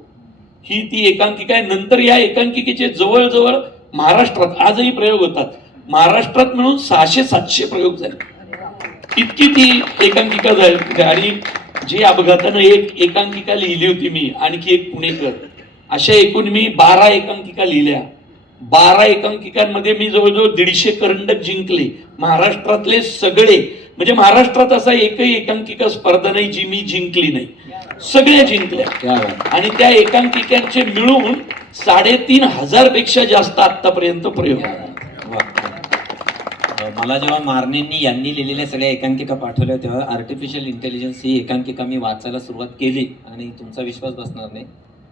ही ती एकांकिका आहे. नंतर या एकांकिकेचे जवळजवळ महाराष्ट्रात आजही प्रयोग होतात. महाराष्ट्रात मिळून 600-700 प्रयोग झाले. इतकी ती एकांकिका झाली. आणि जी अपघातानं एक एकांकिका लिहिली होती मी, आणखी एक पुणेकर, अशा एकूण मी 12 एकांकिका लिहिल्या. 12 एकांकिकांमध्ये मी जवळजवळ 150 करंडक जिंकले, महाराष्ट्रातले सगळे. म्हणजे महाराष्ट्रात असा एकही एकांकिका स्पर्धा नाही जी मी जिंकली नाही, सगळ्या जिंकल्या. क्या बात. आणि त्या एकांकिकांचे मिळून 3500 पेक्षा जास्त आतापर्यंत प्रयोग. वा. मला जेव्हा मारणेंनी यांनी लिहिलेल्या सगळ्या एकांकिका पाठवल्या तेव्हा आर्टिफिशियल इंटेलिजन्स ही एकांकिका मी वाचायला सुरुवात केली आणि तुमचा विश्वास बसणार नाही,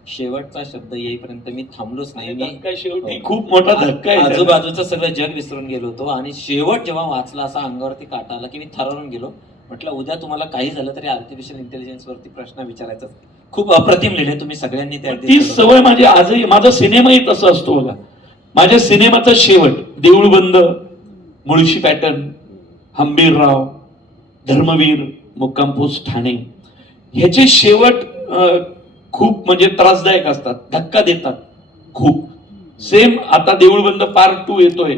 शेवटचा शब्द येईपर्यंत मी थांबलोच नाही. मी धक्का शेवटी खूप मोठा धक्का आहे. आजूबाजूचं सगळं जग विसरून गेलो होतो आणि शेवट जेव्हा वाचला असा अंगावरती काटा आला की मी थरवून गेलो. म्हटलं उद्या तुम्हाला काही झालं तरी आर्टिफिशियल इंटेलिजन्स वरती प्रश्न विचारायचा. खूप अप्रतिम लिहिले तुम्ही सगळ्यांनी त्या. ती सवय माझी आजही, माझा सिनेमाही तसा असतो बघा. माझ्या सिनेमाचा शेवट देऊळ बंद, मुळशी पॅटर्न, हंबीरराव, धर्मवीर, मुक्काम पोस्ट ठाणे, ह्याचे शेवट खूप म्हणजे त्रासदायक असतात, धक्का देतात खूप. सेम आता देऊळ बंद पार्ट 2 येतोय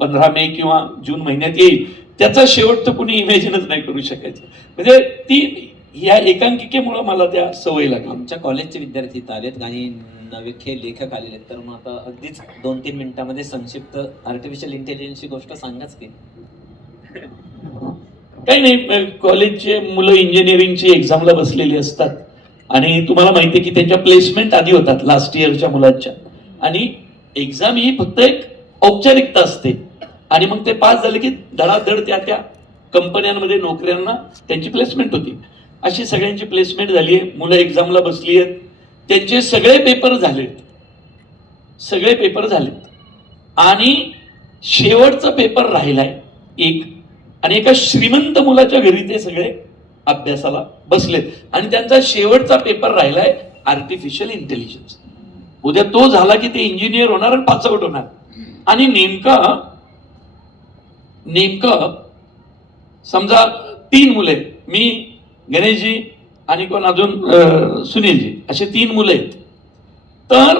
15 मे किंवा जून महिन्यात येईल. त्याचा शेवट तर कुणी इमॅजिनच नाही करू शकायचं. म्हणजे ती या एकांकिकेमुळे मला त्या सवय लागली. आमच्या कॉलेजचे विद्यार्थी इथं आलेत आणि नवे लेखक आलेले आहेत, तर मग आता अगदीच 2-3 मिनिटांमध्ये संक्षिप्त आर्टिफिशियल इंटेलिजन्सची गोष्ट सांगाच की. काही नाही, कॉलेजचे मुलं इंजिनिअरिंगची एक्झामला बसलेली असतात आणि तुम्हाला माहिती आहे की त्यांच्या प्लेसमेंट आधी होतात लास्ट इयरच्या मुलांच्या. आणि एक्झाम ही फक्त एक औपचारिकता असते आणि मग ते पास झाले की धडाधड त्या त्या कंपन्यांमध्ये नोकऱ्यांना त्यांची प्लेसमेंट होती. अशी सगळ्यांची प्लेसमेंट झाली आहे. मुलं एक्झामला बसली आहेत, त्यांचे सगळे पेपर झालेत, सगळे पेपर झालेत आणि शेवटचा पेपर राहिलाय एक. आणि एका श्रीमंत मुलाच्या घरी ते सगळे अभ्यासाला बसलेत आणि त्यांचा शेवटचा पेपर राहिलाय आर्टिफिशियल इंटेलिजन्स. उद्या तो झाला की ते इंजिनियर होणार आणि पास आउट होणार. आणि नेमकं समजा 3 मुले, मी, गणेशजी आणि कोण अजून सुनीलजी, असे 3 मुलं आहेत. तर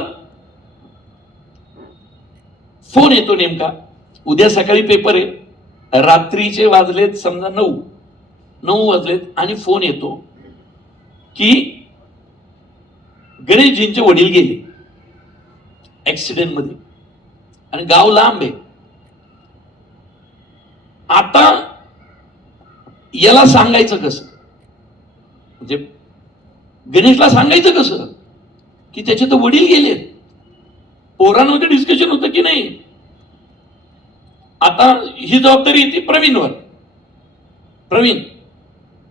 फोन येतो नेमका, उद्या सकाळी पेपर आहे, रात्रीचे वाजलेत समजा 9 वाजलेत आणि फोन येतो की गणेशजींचे वडील गेले ऍक्सिडेंट मध्ये आणि गाव लांब आहे. आता याला सांगायचं कसं, म्हणजे गणेशला सांगायचं कसं की त्याचे तर वडील गेलेत. पोरांमध्ये डिस्कशन होतं की नाही. आता ही जबाबदारी येते प्रवीणवर. प्रवीण,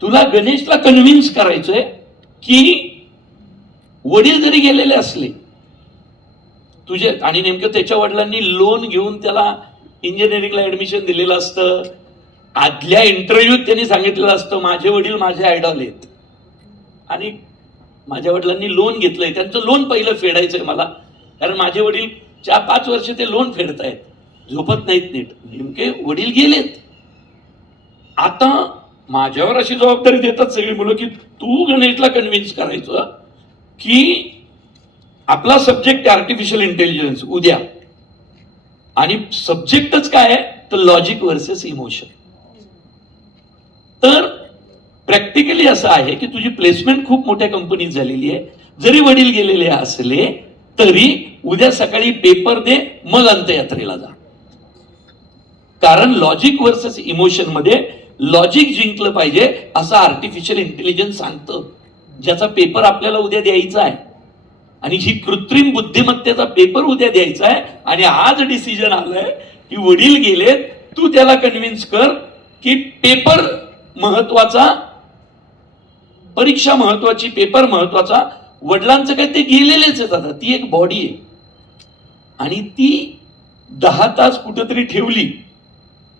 तुला गणेशला कन्व्हिन्स करायचंय की वडील जरी गेलेले असले तुझे, आणि नेमकं त्याच्या वडिलांनी लोन घेऊन त्याला इंजिनिअरिंगला ऍडमिशन दिलेलं असतं. आदल्या इंटरव्ह्यूत त्यांनी सांगितलेलं असतं माझे वडील माझे आयडॉल आहेत आणि माझ्या वडिलांनी लोन घेतलंय, त्यांचं लोन पहिलं फेडायचंय मला, कारण माझे वडील 4-5 वर्ष ते लोन फेडतायत, झोपत नाहीत नीट, नेमके वडील गेलेत. आता माझ्यावर अशी जबाबदारी देतात सगळी मुलं की तू गणेशला कन्व्हिन्स करायचं की आपला सब्जेक्ट आर्टिफिशियल इंटेलिजन्स उद्या, आणि सब्जेक्टच काय आहे तर लॉजिक वर्सेस इमोशन. तर प्रॅक्टिकली असं आहे की तुझी प्लेसमेंट खूप मोठ्या कंपनीत झालेली आहे, जरी वडील गेलेले असले तरी उद्या सकाळी पेपर दे, मग अंत्ययात्रेला जा. कारण लॉजिक वर्सेस इमोशन मध्ये लॉजिक जिंकलं पाहिजे असं आर्टिफिशियल इंटेलिजन्स सांगतं. ज्याचा पेपर आपल्याला उद्या द्यायचा आहे, आणि ही कृत्रिम बुद्धिमत्तेचा पेपर उद्या द्यायचा आहे, आणि आज डिसिजन आलंय की वडील गेलेत, तू त्याला कन्व्हिन्स कर की पेपर महत्वाचा, परीक्षा महत्वाची, पेपर महत्वाचा. वडिलांचं काय, ते गेलेलेच आहेत आता, ती एक बॉडी आहे आणि ती 10 तास कुठंतरी ठेवली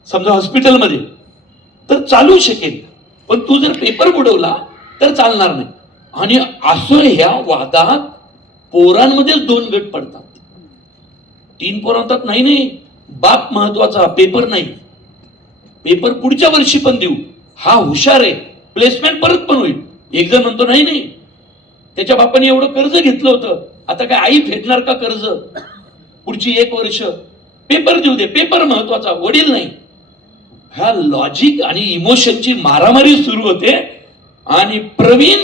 समजा हॉस्पिटलमध्ये तर चालू शकेल, पण तू जर पेपर बुडवला तर चालणार नाही. आणि असं ह्या वादात पोरांमध्येच 2 गट पडतात. 3 पोरं म्हणतात नाही नाही बाप महत्वाचा, पेपर नाही, पेपर पुढच्या वर्षी पण देऊ, हा हुशार आहे, प्लेसमेंट परत पण होईल. एक जण म्हणतो नाही नाही त्याच्या बापाने एवढं कर्ज घेतलं होतं, आता काय आई फेडणार का कर्ज, पुढची 1 वर्ष पेपर देऊ दे, पेपर महत्वाचा, वडील नाही. ह्या लॉजिक आणि इमोशनची मारामारी सुरू होते. आणि प्रवीण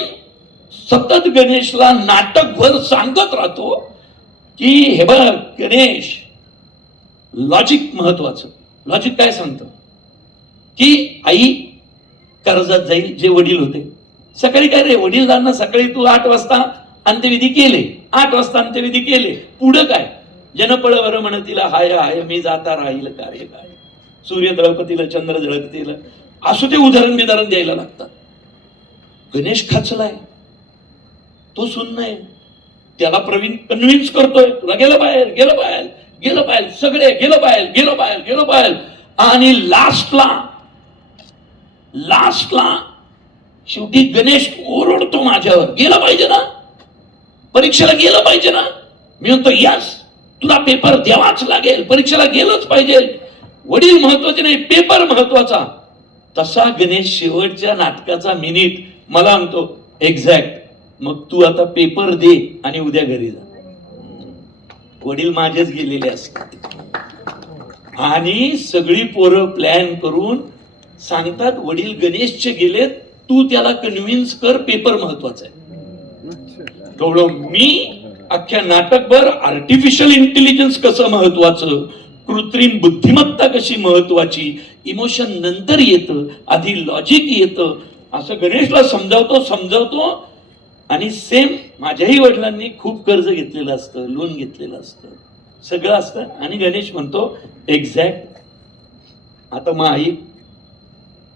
सतत गणेशला नाटकभर सांगत राहतो की हे बघ गणेश, लॉजिक महत्वाचं. लॉजिक काय सांगतं की आई कर्जात जाईल, जे वडील होते. सकाळी काय रे, वडीलधांना सकाळी तू 8 वाजता अंत्यविधी केले, 8 वाजता अंत्यविधी केले, पुढं काय, जनपळ वर म्हणतील हाय हाय मी जाता राहील कार्य काय, सूर्य दळपतील चंद्र झळकतील, असं ते उदाहरण द्यायला लागतात. गणेश खचलाय, तो सुन्न आहे, त्याला प्रवीण कन्व्हिन्स करतोय तुला गेलं बाहेर, गेलं बाहेर, गेलं बाहेर, सगळे गेलं बाहेर, गेलं बाहेर, गेलं बाहेर. आणि लास्टला शेवटी गणेश ओरडतो माझ्यावर, गेलं पाहिजे ना, परीक्षेला गेलं पाहिजे ना. मी म्हणतो यस, तुला पेपर द्यावाच लागेल, परीक्षेला गेलंच पाहिजे, वडील महत्वाचे नाही, पेपर महत्वाचा. तसा गणेश शेवटच्या नाटकाचा मिनिट मला म्हणतो एक्झॅक्ट, मग तू आता पेपर दे आणि उद्या घरी जा. वडील माझेच गेलेले असतात आणि सगळी पोरं प्लॅन करून सांगतात वडील गणेशचे गेलेत, तू त्याला कन्व्हिन्स कर, पेपर महत्वाचा आहे. तेवढं मी अख्ख्या नाटकभर आर्टिफिशियल इंटेलिजन्स कसं महत्वाचं, कृत्रिम बुद्धिमत्ता कशी महत्वाची, इमोशन नंतर येतं, आधी लॉजिक येतं, असं गणेशला समजावतो. आणि सेम माझ्याही वडिलांनी खूप कर्ज घेतलेलं असतं, लोन घेतलेलं असतं, सगळं असतं. आणि गणेश म्हणतो एक्झॅक्ट, आता मग आई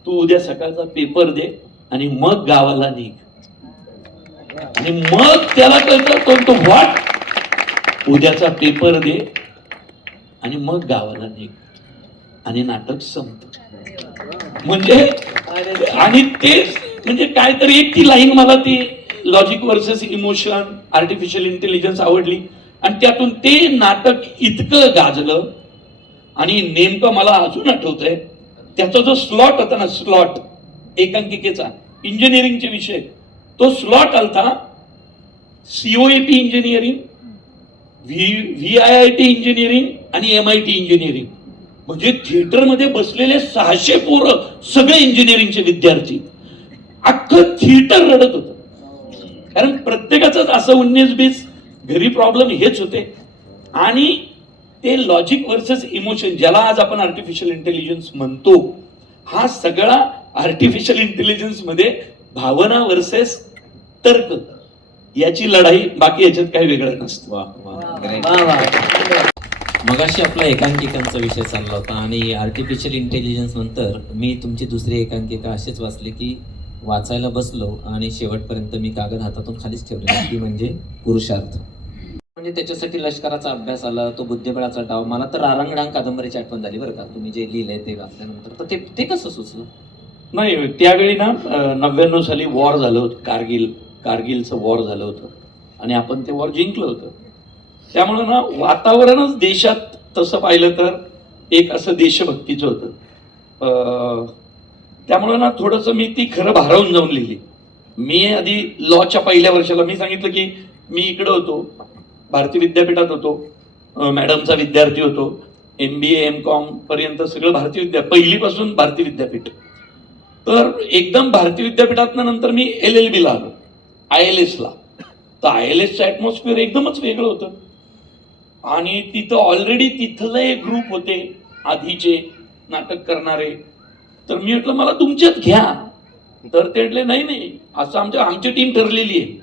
तू उद्या सकाळचा पेपर दे आणि मग गावाला निघ. आणि मग त्याला कळतं तो व्हॉट, उद्याचा पेपर दे आणि मग गावाला निघ, आणि नाटक संपत. म्हणजे आणि ते म्हणजे काहीतरी एक ती लाईन मला ती logic versus emotion, artificial intelligence आवडली. आणि त्यातून ते नाटक इतकं गाजलं. आणि नेमकं मला अजून आठवतंय त्याचा जो स्लॉट होता ना, स्लॉट एकांकिकेचा इंजिनिअरिंगचे विषय, तो स्लॉट आलता COAP इंजिनिअरिंग, VIIT इंजिनिअरिंग आणि MIT इंजिनिअरिंग. म्हणजे थिएटरमध्ये बसलेले 600 पोरं सगळे इंजिनिअरिंगचे विद्यार्थी, अख्खं थिएटर रडत होतं. कारण प्रत्येकाच असं 19-20 घरी प्रॉब्लेम हेच होते. आणि ते लॉजिक वर्सेस इमोशन, ज्याला आज आपण आर्टिफिशियल इंटेलिजन्स म्हणतो, हा सगळा आर्टिफिशियल इंटेलिजन्स मध्ये भावना वर्सेस तर्क याची लढाई, बाकी याच्यात काही वेगळं नसतं. मगाशी आपला एकांकिकांचा विषय चालला होता आणि आर्टिफिशियल इंटेलिजन्स नंतर मी तुमची दुसरी एकांकिका अशीच वाचली की वाचायला बसलो आणि शेवटपर्यंत मी कागद हातातून खालीच ठेवले, ती म्हणजे पुरुषार्थ. म्हणजे त्याच्यासाठी लष्कराचा अभ्यास आला, तो बुद्धिबळाचा डाव. मला तर रारंगडांग कादंबरीची आठवण झाली बरं का, तुम्ही जे लिहिलंय ते वाचल्यानंतर. तर ते कसं सुचलं? नाही, त्यावेळी ना 99 साली वॉर झालं होतं, कारगिलचं वॉर झालं होतं आणि आपण ते वॉर जिंकलं होतं. त्यामुळं ना वातावरणच देशात तसं पाहिलं तर एक असं देशभक्तीचं होतं. त्यामुळं ना थोडंसं मी ती खरं भारावून जाऊन लिहिली. मी आधी लॉच्या पहिल्या वर्षाला मी सांगितलं की मी इकडं होतो, भारतीय विद्यापीठात होतो, मॅडमचा विद्यार्थी होतो, MBA MCOM पर्यंत सगळं भारतीय पहिलीपासून भारतीय विद्यापीठ. तर एकदम भारतीय विद्यापीठातनं नंतर मी LLB ला आलो, ILS ला. तर ILSचं ॲटमॉस्फिअर एकदमच वेगळं होतं. आणि तिथं ऑलरेडी तिथले ग्रुप होते आधीचे नाटक करणारे. तर मी म्हटलं मला तुमच्यात घ्या. तर ते म्हटले नाही नाही, असं आमची टीम ठरलेली आहे.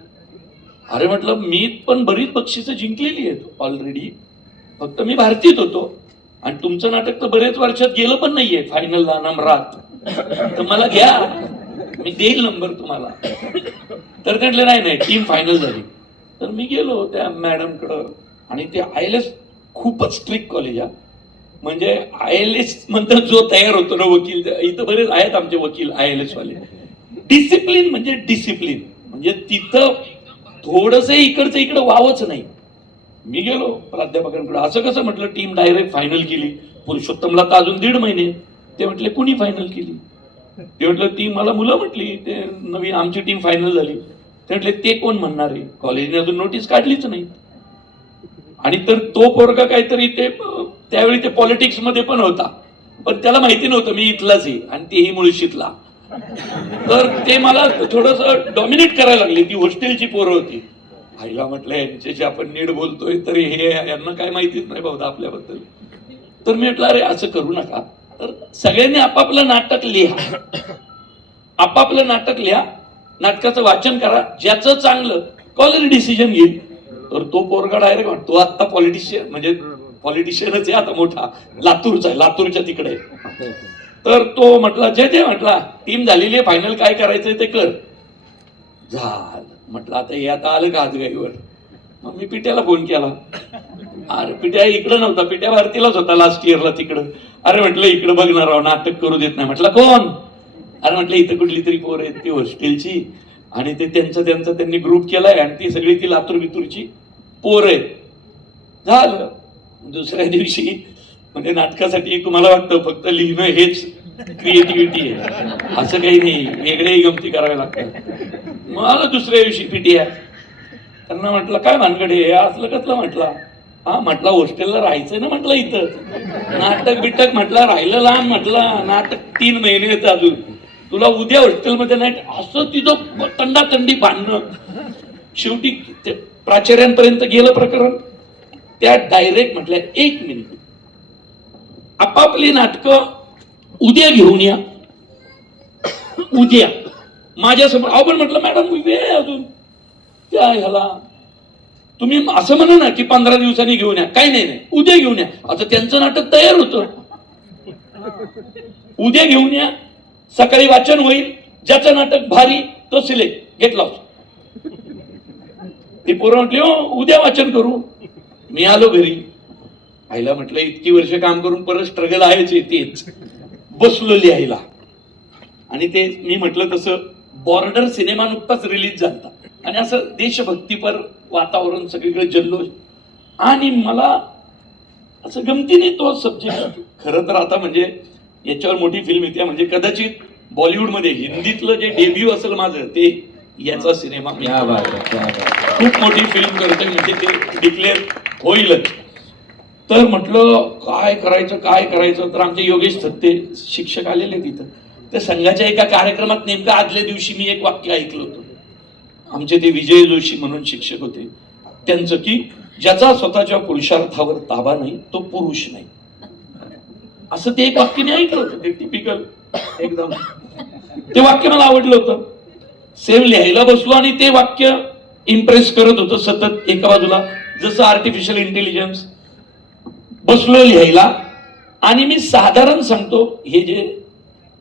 अरे म्हटलं मी पण बरीच बक्षिसं जिंकलेली आहेत ऑलरेडी, फक्त मी भारतीत होतो आणि तुमचं नाटक तर बरेच वर्षात गेलं पण नाहीये फायनलला नम्रात, तर मला घ्या, मी देईल नंबर तुम्हाला. तर ते म्हटले नाही नाही, टीम फायनल झाली. तर मी गेलो त्या मॅडमकडं, आणि ते ILS खूपच स्ट्रिक्ट कॉलेज आहे. म्हणजे ILS म्हणतात जो तयार होतो ना वकील, इथं बरेच आहेत आमचे वकील ILS वाले. डिसिप्लिन म्हणजे डिसिप्लिन, म्हणजे तिथं थोडंसं इकडचं इकडं वावच नाही. मी गेलो प्राध्यापकांकडे, असं कसं म्हटलं टीम डायरेक्ट फायनल केली, पुरुषोत्तमला तर अजून 1.5 महिने. ते म्हटले कुणी फायनल केली? ते म्हटलं ती मला मुलं म्हटली, ते नवीन आमची टीम फायनल झाली. ते म्हटले ते कोण म्हणणार आहे, कॉलेजने अजून नोटीस काढलीच नाही. आणि तर तो पोरगा काहीतरी ते त्यावेळी ते पॉलिटिक्स मध्ये पण होता, पण त्याला माहिती नव्हतं मी इथलाच आहे आणि तेही मुळशीतला. तर ते मला थोडस डॉमिनेट करायला लागले. ती हॉस्टेलची पोरं होती. आईला म्हटलं यांच्याशी आपण नीट बोलतोय तरी हे यांना काय माहितीच नाही बहुधा आपल्याबद्दल. तर मी म्हटलं अरे असं करू नका, तर सगळ्यांनी आपापलं नाटक लिहा, आपापलं नाटक लिहा, नाटकाचं वाचन करा, ज्याचं चांगलं कॉलेज डिसिजन घेईल. तर तो पोरगा डायरेक्ट म्हणतो, तो आता पॉलिटिशियन म्हणजे पॉलिटिशियनच आहे आता मोठा, लातूरचा आहे, लातूरच्या तिकडे. तर तो म्हटला जे म्हटला टीम झालेली आहे फायनल, काय करायचंय ते कर. झालं म्हटलं आता हे आता आलं का हातगाईवर. मग मी पिट्याला फोन केला. अरे पिट्या इकडं नव्हता, पिट्या भारतीलाच होता लास्ट इयरला तिकडं. अरे म्हटलं इकडं बघणार राव, नाटक करू देत नाही. म्हटलं कोण? अरे म्हटलं इथं कुठली तरी पोर आहेत ती हॉस्टेलची, आणि ते त्यांचं त्यांनी ग्रुप केलाय आणि ती सगळी ती लातूर बितूरची पोर आहेत. झालं. दुसऱ्या दिवशी म्हणजे नाटकासाठी तुम्हाला वाटतं फक्त लिहिणं हेच क्रिएटिव्हिटी आहे, असं काही नाही, वेगळेही गमती कराव्या लागतात. मला दुसऱ्या दिवशी पिटिया त्यांना म्हटलं काय भानगड हे असलं कसलं? म्हटलं हा, म्हटलं हॉस्टेलला राहायचंय ना, म्हटलं इथं नाटक बिटक म्हटलं राहिलं लहान, म्हटलं नाटक 3 महिने येतं अजून, तुला उद्या हॉस्टेलमध्ये नाही. असं तिथं तंडातंडी भांडणं. शेवटी प्राचार्यांपर्यंत गेलं प्रकरण. त्या डायरेक्ट म्हटल्या 1 मिनिट, आपापली नाटकं उद्या घेऊन या, उद्या माझ्यासमोर. आपण म्हटलं मॅडम वेळ अजून त्या ह्याला, तुम्ही असं म्हणा ना की 15 दिवसांनी घेऊन या. काही नाही, उद्या घेऊन या. आता त्यांचं नाटक तयार होतं, उद्या घेऊन या, सकाळी वाचन होईल, ज्याचं नाटक भारी तो सिलेक्ट घेतला. ती पोरं म्हटली हो उद्या वाचन करू. मी आलो घरी. आईला म्हटलं इतकी वर्ष काम करून परत स्ट्रगल आहेच, तेच बसलो लिहायला. आणि ते मी म्हटलं तसं बॉर्डर सिनेमा नुकताच रिलीज झाला आणि असं देशभक्तीपर वातावरण, सगळीकडे जल्लोष. आणि मला असं गमतीने तो सब्जेक्ट, खरं तर आता म्हणजे याच्यावर मोठी फिल्म येते, म्हणजे कदाचित बॉलिवूडमध्ये हिंदीतलं जे डेब्यू असेल माझं ते याचा सिनेमा. खूप मोठी फिल्म करतोय म्हणजे ते डिक्लेअर होईलच. तर म्हटलं काय करायचं. तर आमचे योगेश थत्ते शिक्षक आलेले तिथं. त्या संघाच्या एका कार्यक्रमात नेमका आदल्या दिवशी मी एक वाक्य ऐकलं होतं. आमचे ते विजय जोशी म्हणून शिक्षक होते त्यांचं, की ज्याचा स्वतःच्या पुरुषार्थावर ताबा नाही तो पुरुष नाही. असं ते एक वाक्य मी ऐकलं होतं. ते टिपिकल एकदम, ते वाक्य मला आवडलं होतं. सेम लिहायला बसलो आणि ते वाक्य इम्प्रेस करत होतं सतत. एका बाजूला जसं आर्टिफिशियल इंटेलिजन्स, बसलो लिहायला. आणि मी साधारण सांगतो, हे जे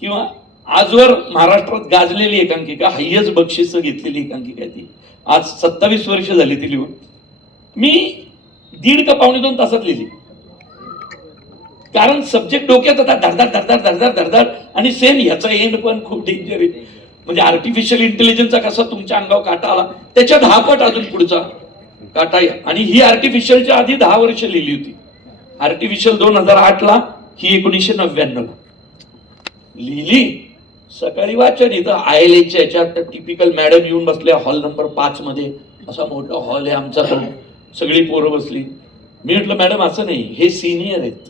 किंवा आजवर महाराष्ट्रात गाजलेली एकांकिका, हायस्ट बक्षीस घेतलेली एकांकिका आहे ती. आज 27 वर्ष झाली ती लिहून. मी 1.5 का पावणे 2 तासात लिहिली, कारण सब्जेक्ट डोक्यात होता धडधड. आणि सेम ह्याचा एंड पण खूप डेंजर आहे. म्हणजे आर्टिफिशियल इंटेलिजन्सचा कसा तुमच्या अंगावर काटा आला, त्याच्या 10 पट अजून पुढचा काटा. आणि ही आर्टिफिशियलच्या आधी 10 वर्ष लिहिली होती. आर्टिफिशियल 2008 ला, ही 1999 ला लिहिली. सकाळी वाचन इथं ILSच्या याच्यात टिपिकल मॅडम येऊन बसल्या हॉल नंबर 5 मध्ये. असा मोठा हॉल आहे आमचा, सगळी पोरं बसली. मी म्हटलं मॅडम असं नाही, हे सिनियर आहेत,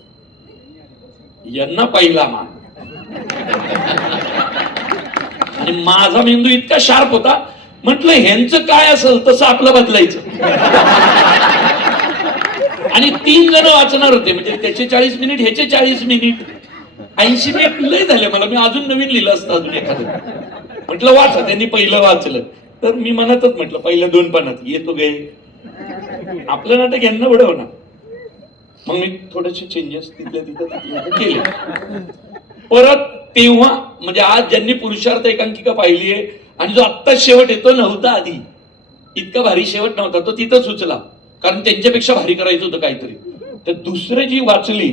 यांना पहिला मान. आणि माझा मेंदू इतका शार्प होता, म्हटलं ह्यांचं काय असेल तसं आपलं बदलायचं. आणि 3 जण वाचणार होते, म्हणजे त्याचे 40 मिनिट, ह्याचे 40 मिनिट, 80 मिनिट लय झाले मला. मी अजून नवीन लिहिलं असतं अजून एखादं. म्हटलं वाचा. त्यांनी पहिलं वाचलं तर मी मनातच म्हटलं पहिल्या 2 पानात येतो गे आपलं नाटक यांना उडवणार. मग मी थोडेसे चेंजेस तिथल्या तिथं केले. परत तेव्हा म्हणजे आज ज्यांनी पुरुषार्थ एकांकिका पाहिली आहे आणि जो आत्ता शेवट येतो नव्हता आधी, इतका भारी शेवट नव्हता, तो तिथं सुचला कारण त्यांच्यापेक्षा भारी करायचं होतं काहीतरी. तर दुसरी जी वाचली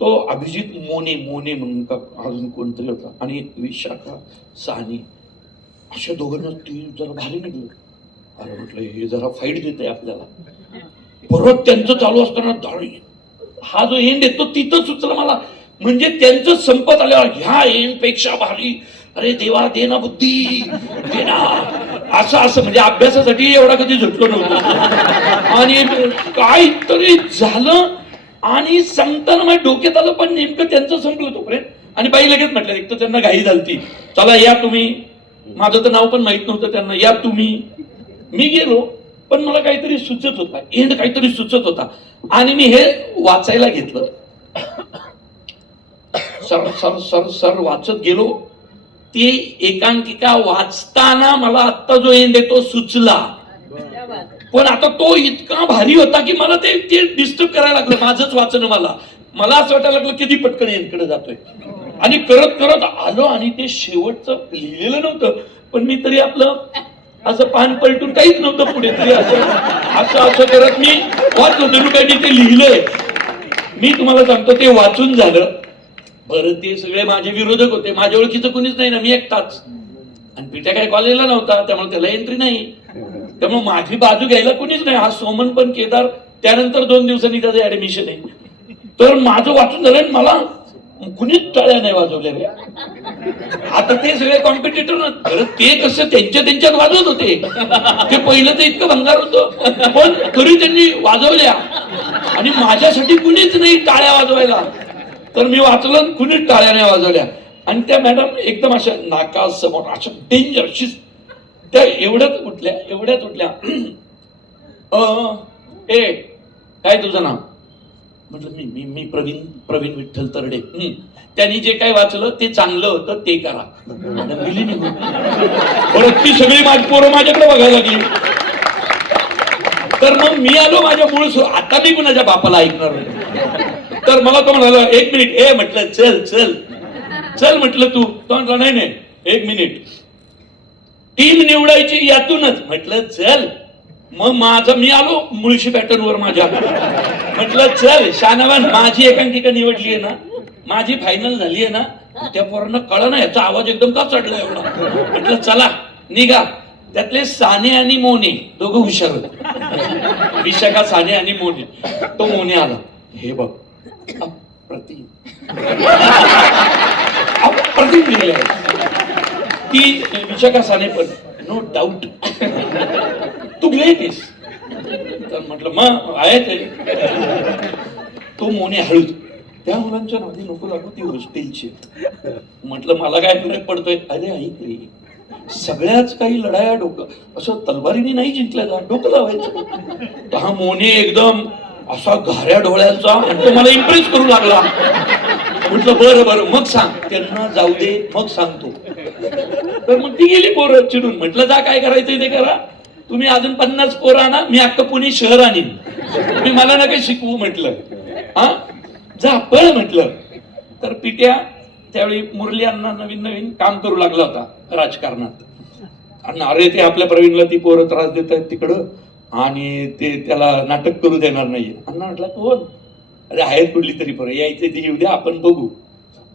तो अभिजित मोने म्हणून का अजून कोणतरी होता आणि विशाखा सानी, अशा दोघांना ती जरा भारी निघलं. अरे म्हटलं हे जरा फाईट देते आपल्याला. परत त्यांचं चालू असताना हा जो एंड येतो तिथं सुचलं मला. म्हणजे त्यांचं संपत आल्यावर ह्या एंड पेक्षा भारी, अरे देवा दे ना बुद्धी दे ना, असं म्हणजे अभ्यासासाठी एवढा कधी झटलो नव्हतो. आणि काहीतरी झालं आणि सांगताना माझ्या डोक्यात आलं पण नेमकं त्यांचं संपलं तोपर्यंत. आणि बाई लगेच म्हटलं, एक तर त्यांना घाई झालती, चला या तुम्ही, माझं तर नाव पण माहित नव्हतं त्यांना, या तुम्ही. मी गेलो पण मला काहीतरी सुचत होता, एंड काहीतरी सुचत होता आणि मी हे वाचायला घेतलं. सर सर सर सर वाचत गेलो. ती एकांकिका वाचताना मला आत्ता जो एंड आहे तो सुचला. पण आता तो इतका भारी होता की मला ते डिस्टर्ब करायला लागलं माझंच वाचन. मला असं वाटायला लागलं किती पटकन एंडकडे जातोय. आणि करत करत आलो आणि ते शेवटचं लिहिलेलं नव्हतं पण मी तरी आपलं असं पान पलटून काहीच नव्हतं पुढे तरी असं करत मी वाचलो. जणू काही मी ते लिहिलंय. मी तुम्हाला सांगतो ते वाचून झालं. बरं ते सगळे माझे विरोधक होते, माझ्या ओळखीचं कोणीच नाही ना, मी एकटाच. आणि पिठ्या काही कॉलेजला नव्हता त्यामुळे त्याला एंट्री नाही, त्यामुळे माझी बाजू घ्यायला कोणीच नाही. हा सोमन पण केदार त्यानंतर 2 दिवसांनी त्याचं ऍडमिशन आहे. तर माझं वाचून झालं मला कुणीच टाळ्या नाही वाजवल्या. आता ते सगळे कॉम्पिटिटर ते कसं त्यांच्यात वाजवत होते. ते पहिलं तर इतकं भंगार होतं पण तरी त्यांनी वाजवल्या आणि माझ्यासाठी कुणीच नाही टाळ्या वाजवायला. तर मी वाचलं, कुणीच टाळ्या नाही वाजवल्या. आणि त्या मॅडम एकदम अशा नाकासमोर अशा डेंजर त्या एवढ्याच उठल्या ए काय तुझं नाव? म्हटलं मी प्रवीण विठ्ठल तरडे. त्यांनी जे काय वाचलं ते चांगलं होतं ते करा. परत ती सगळी माझी पोरं माझ्याकडे बघायला लागली. तर मग मी आलो माझ्या मूळ, आता मी कुणाच्या बापाला ऐकणार नाही. तर मला तो म्हणाला 1 मिनिट. म्हटलं चल म्हटलं तू. तो म्हटलं नाही 1 मिनिट, टीम निवडायची यातूनच. म्हटलं चल. मग मी आलो मुळशी पॅटर्न वर माझ्या. म्हटलं चल शानवान, माझी एकांकिका निवडली आहे ना, माझी फायनल झाली आहे ना. त्या पोरांना कळलं ना याचा आवाज एकदम का चढला एवढा. म्हटलं चला निघा. त्यातले साने आणि मोने दोघं हुशार होते. विशाखा साने आणि मोने. तो मोने आला. हे बघ अप्रतिम लिहिलं आहे. ती विशाखा साने पण नो डाऊट तू ग्रेट आहेस. तर म्हटलं मग आहे ते. तो मोने हळूच, त्या मुलांच्या नादी नको लागू, ती हॉस्टेलची. म्हटलं मला काय फरक पडतोय. अरे ऐक रे, सगळ्याच काही लढाया डोकं असं तलवारीने नाही जिंकल्या जा, डोकं लावायचं. हा मोने एकदम असा घाऱ्या डोळ्यांचा आणि तो मला इम्प्रेस करू लागला. म्हटलं बरं मग सांग. त्यांना जाऊ दे मग सांगतो. तर मग ती गेली पोरं चिडून. म्हटलं जा काय करायचंय ते करा, तुम्ही अजून 50 पोरं आणा, मी अख्खं पुणे शहर आणीन, तुम्ही मला ना काही शिकवू म्हटलं. हा जा पळ म्हटलं. तर पिट्या त्यावेळी मुरली अण्णा नवीन काम करू लागला होता राजकारणात. आणि अरे ते आपल्या प्रवीणला ती पोरं त्रास देत आहेत तिकडं आणि ते त्याला नाटक करू देणार नाहीये. अण्णा म्हटलं कोण? अरे आहेत कुठली तरी पोरं, यायचे ते येऊ द्या आपण बघू.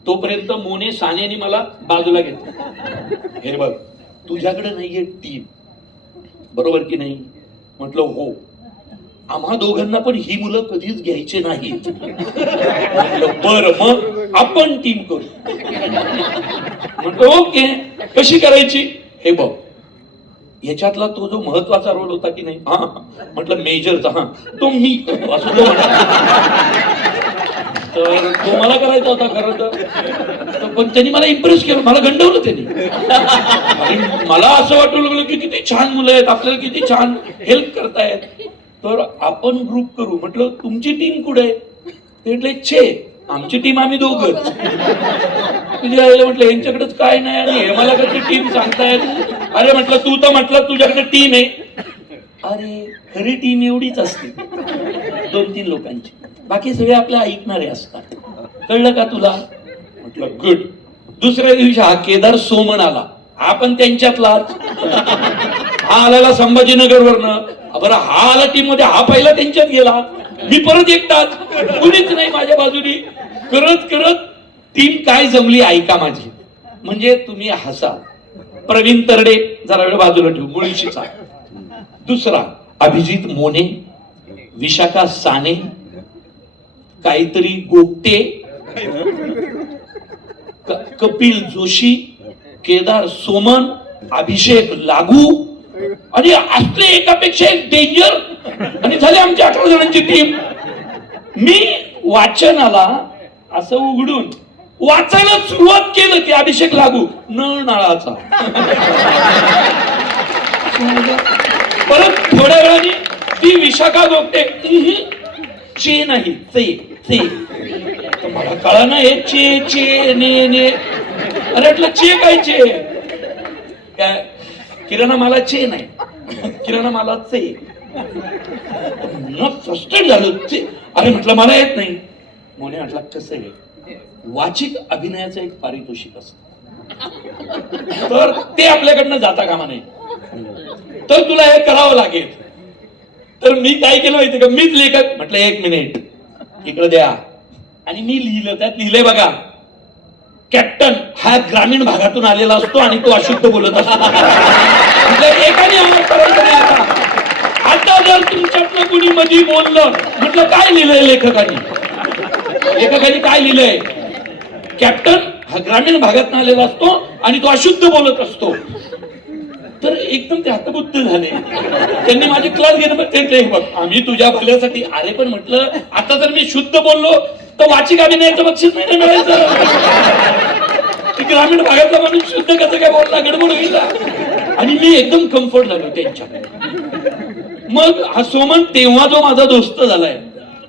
तोपर्यंत मोने सानेनी मला बाजूला घेतलं. हे बघ तुझ्याकडे नाहीये टीम, बरोबर की नाही? म्हटलं हो. आम्हा दोघांना पण ही मुलं कधीच घ्यायचे नाहीत. बरं मग आपण टीम करू. म्हटलं ओके, कशी करायची? हे बघ याच्यातला तो जो महत्वाचा रोल होता की नाही, हा म्हटलं मेजरचा, हा तो मी करतो असं तो तर तो मला करायचा होता खरं तर. पण त्यांनी मला इम्प्रेस केलं, मला गंडवलं त्यांनी. आणि मला असं वाटू लागलं की किती छान मुलं आहेत, आपल्याला किती छान हेल्प करतायत. तर आपण ग्रुप करू. म्हटलं तुमची टीम कुठे आहे? ते म्हटले छे. आमची टीम आम्ही दोघंच. तुझ्या आईला म्हटलं यांच्याकडेच काय नाही आणि हे मला कशी टीम सांगतायत. अरे म्हटलं तू तर म्हटलं तुझ्याकडे टीम आहे. अरे खरी टीम एवढीच असते 2-3 लोकांची, बाकी सगळे आपल्या ऐकणारे असतात. कळलं का तुला? म्हटलं गुड. दुसऱ्या दिवशी हा केदार सोमन आला, हा पण त्यांच्यातलाच. हा आलेला संभाजीनगर वरनं. बरं हा आला टीम मध्ये, हा पहिला त्यांच्यात गेला, मी परत एकटाच, कुणीच नाही माझ्या बाजूनी. करत करत टीम काय जमली ऐका माझी. म्हणजे तुम्ही हसा. प्रवीण तरडे जरा वेळ बाजूला ठेवू, मुळशीचा. दुसरा अभिजित मोने, विशाखा साने, काहीतरी गोपटे, कपिल जोशी, केदार सोमन, अभिषेक लागू, आणि असले एकापेक्षा एक डेंजर. आणि झाले आमची 18 जणांची टीम. मी वाचनाला असं उघडून वाचायला सुरुवात केलं की अभिषेक लागू नळनाळाचा. परत थोड्या वेळाने ती विशाखा गोपटे चे नाही ते मला कळा ना हे चे चे ने ने. अरे म्हटलं चे काय चे काय? किराणा मला चे नाही, किराणा मला चे. फ्रस्ट्रेट झालं चे. अरे म्हटलं मला येत नाही. मोने म्हटलं कसं आहे, वाचिक अभिनयाचं एक पारितोषिक असतं, तर ते आपल्याकडनं जाता कामा नये, तर तुला हे करावं लागेल. तर मी काय केलं माहिती का, मीच लेखक. म्हटलं 1 मिनिट इकडे द्या. आणि मी लिहिलं, त्यात लिहिलंय बघा, कॅप्टन हा ग्रामीण भागातून आलेला असतो आणि तो अशुद्ध बोलत असतो. एकाने आम्हाला करायचं नाही. आता जर तुमच्यातलं कुणी मध्ये बोललं, म्हटलं काय लिहिलंय लेखकाने काय लिहिलंय, कॅप्टन हा ग्रामीण भागातून आलेला असतो आणि तो अशुद्ध बोलत असतो. तर एकदम ते हतबुद्ध झाले. त्यांनी माझे क्लास घेणं, ते बघ आम्ही तुझ्या भल्यासाठी. अरे पण म्हटलं आता जर मी शुद्ध बोललो तर वाचिक अभिनयाचं बक्षीस नाही मिळायचं. ग्रामीण भागातला माणूस शुद्ध कसं काय बोलला, गडबड होईल. आणि मी एकदम कम्फर्ट झालो त्यांच्या. मग हा सोमन तेव्हा जो माझा दोस्त झालाय,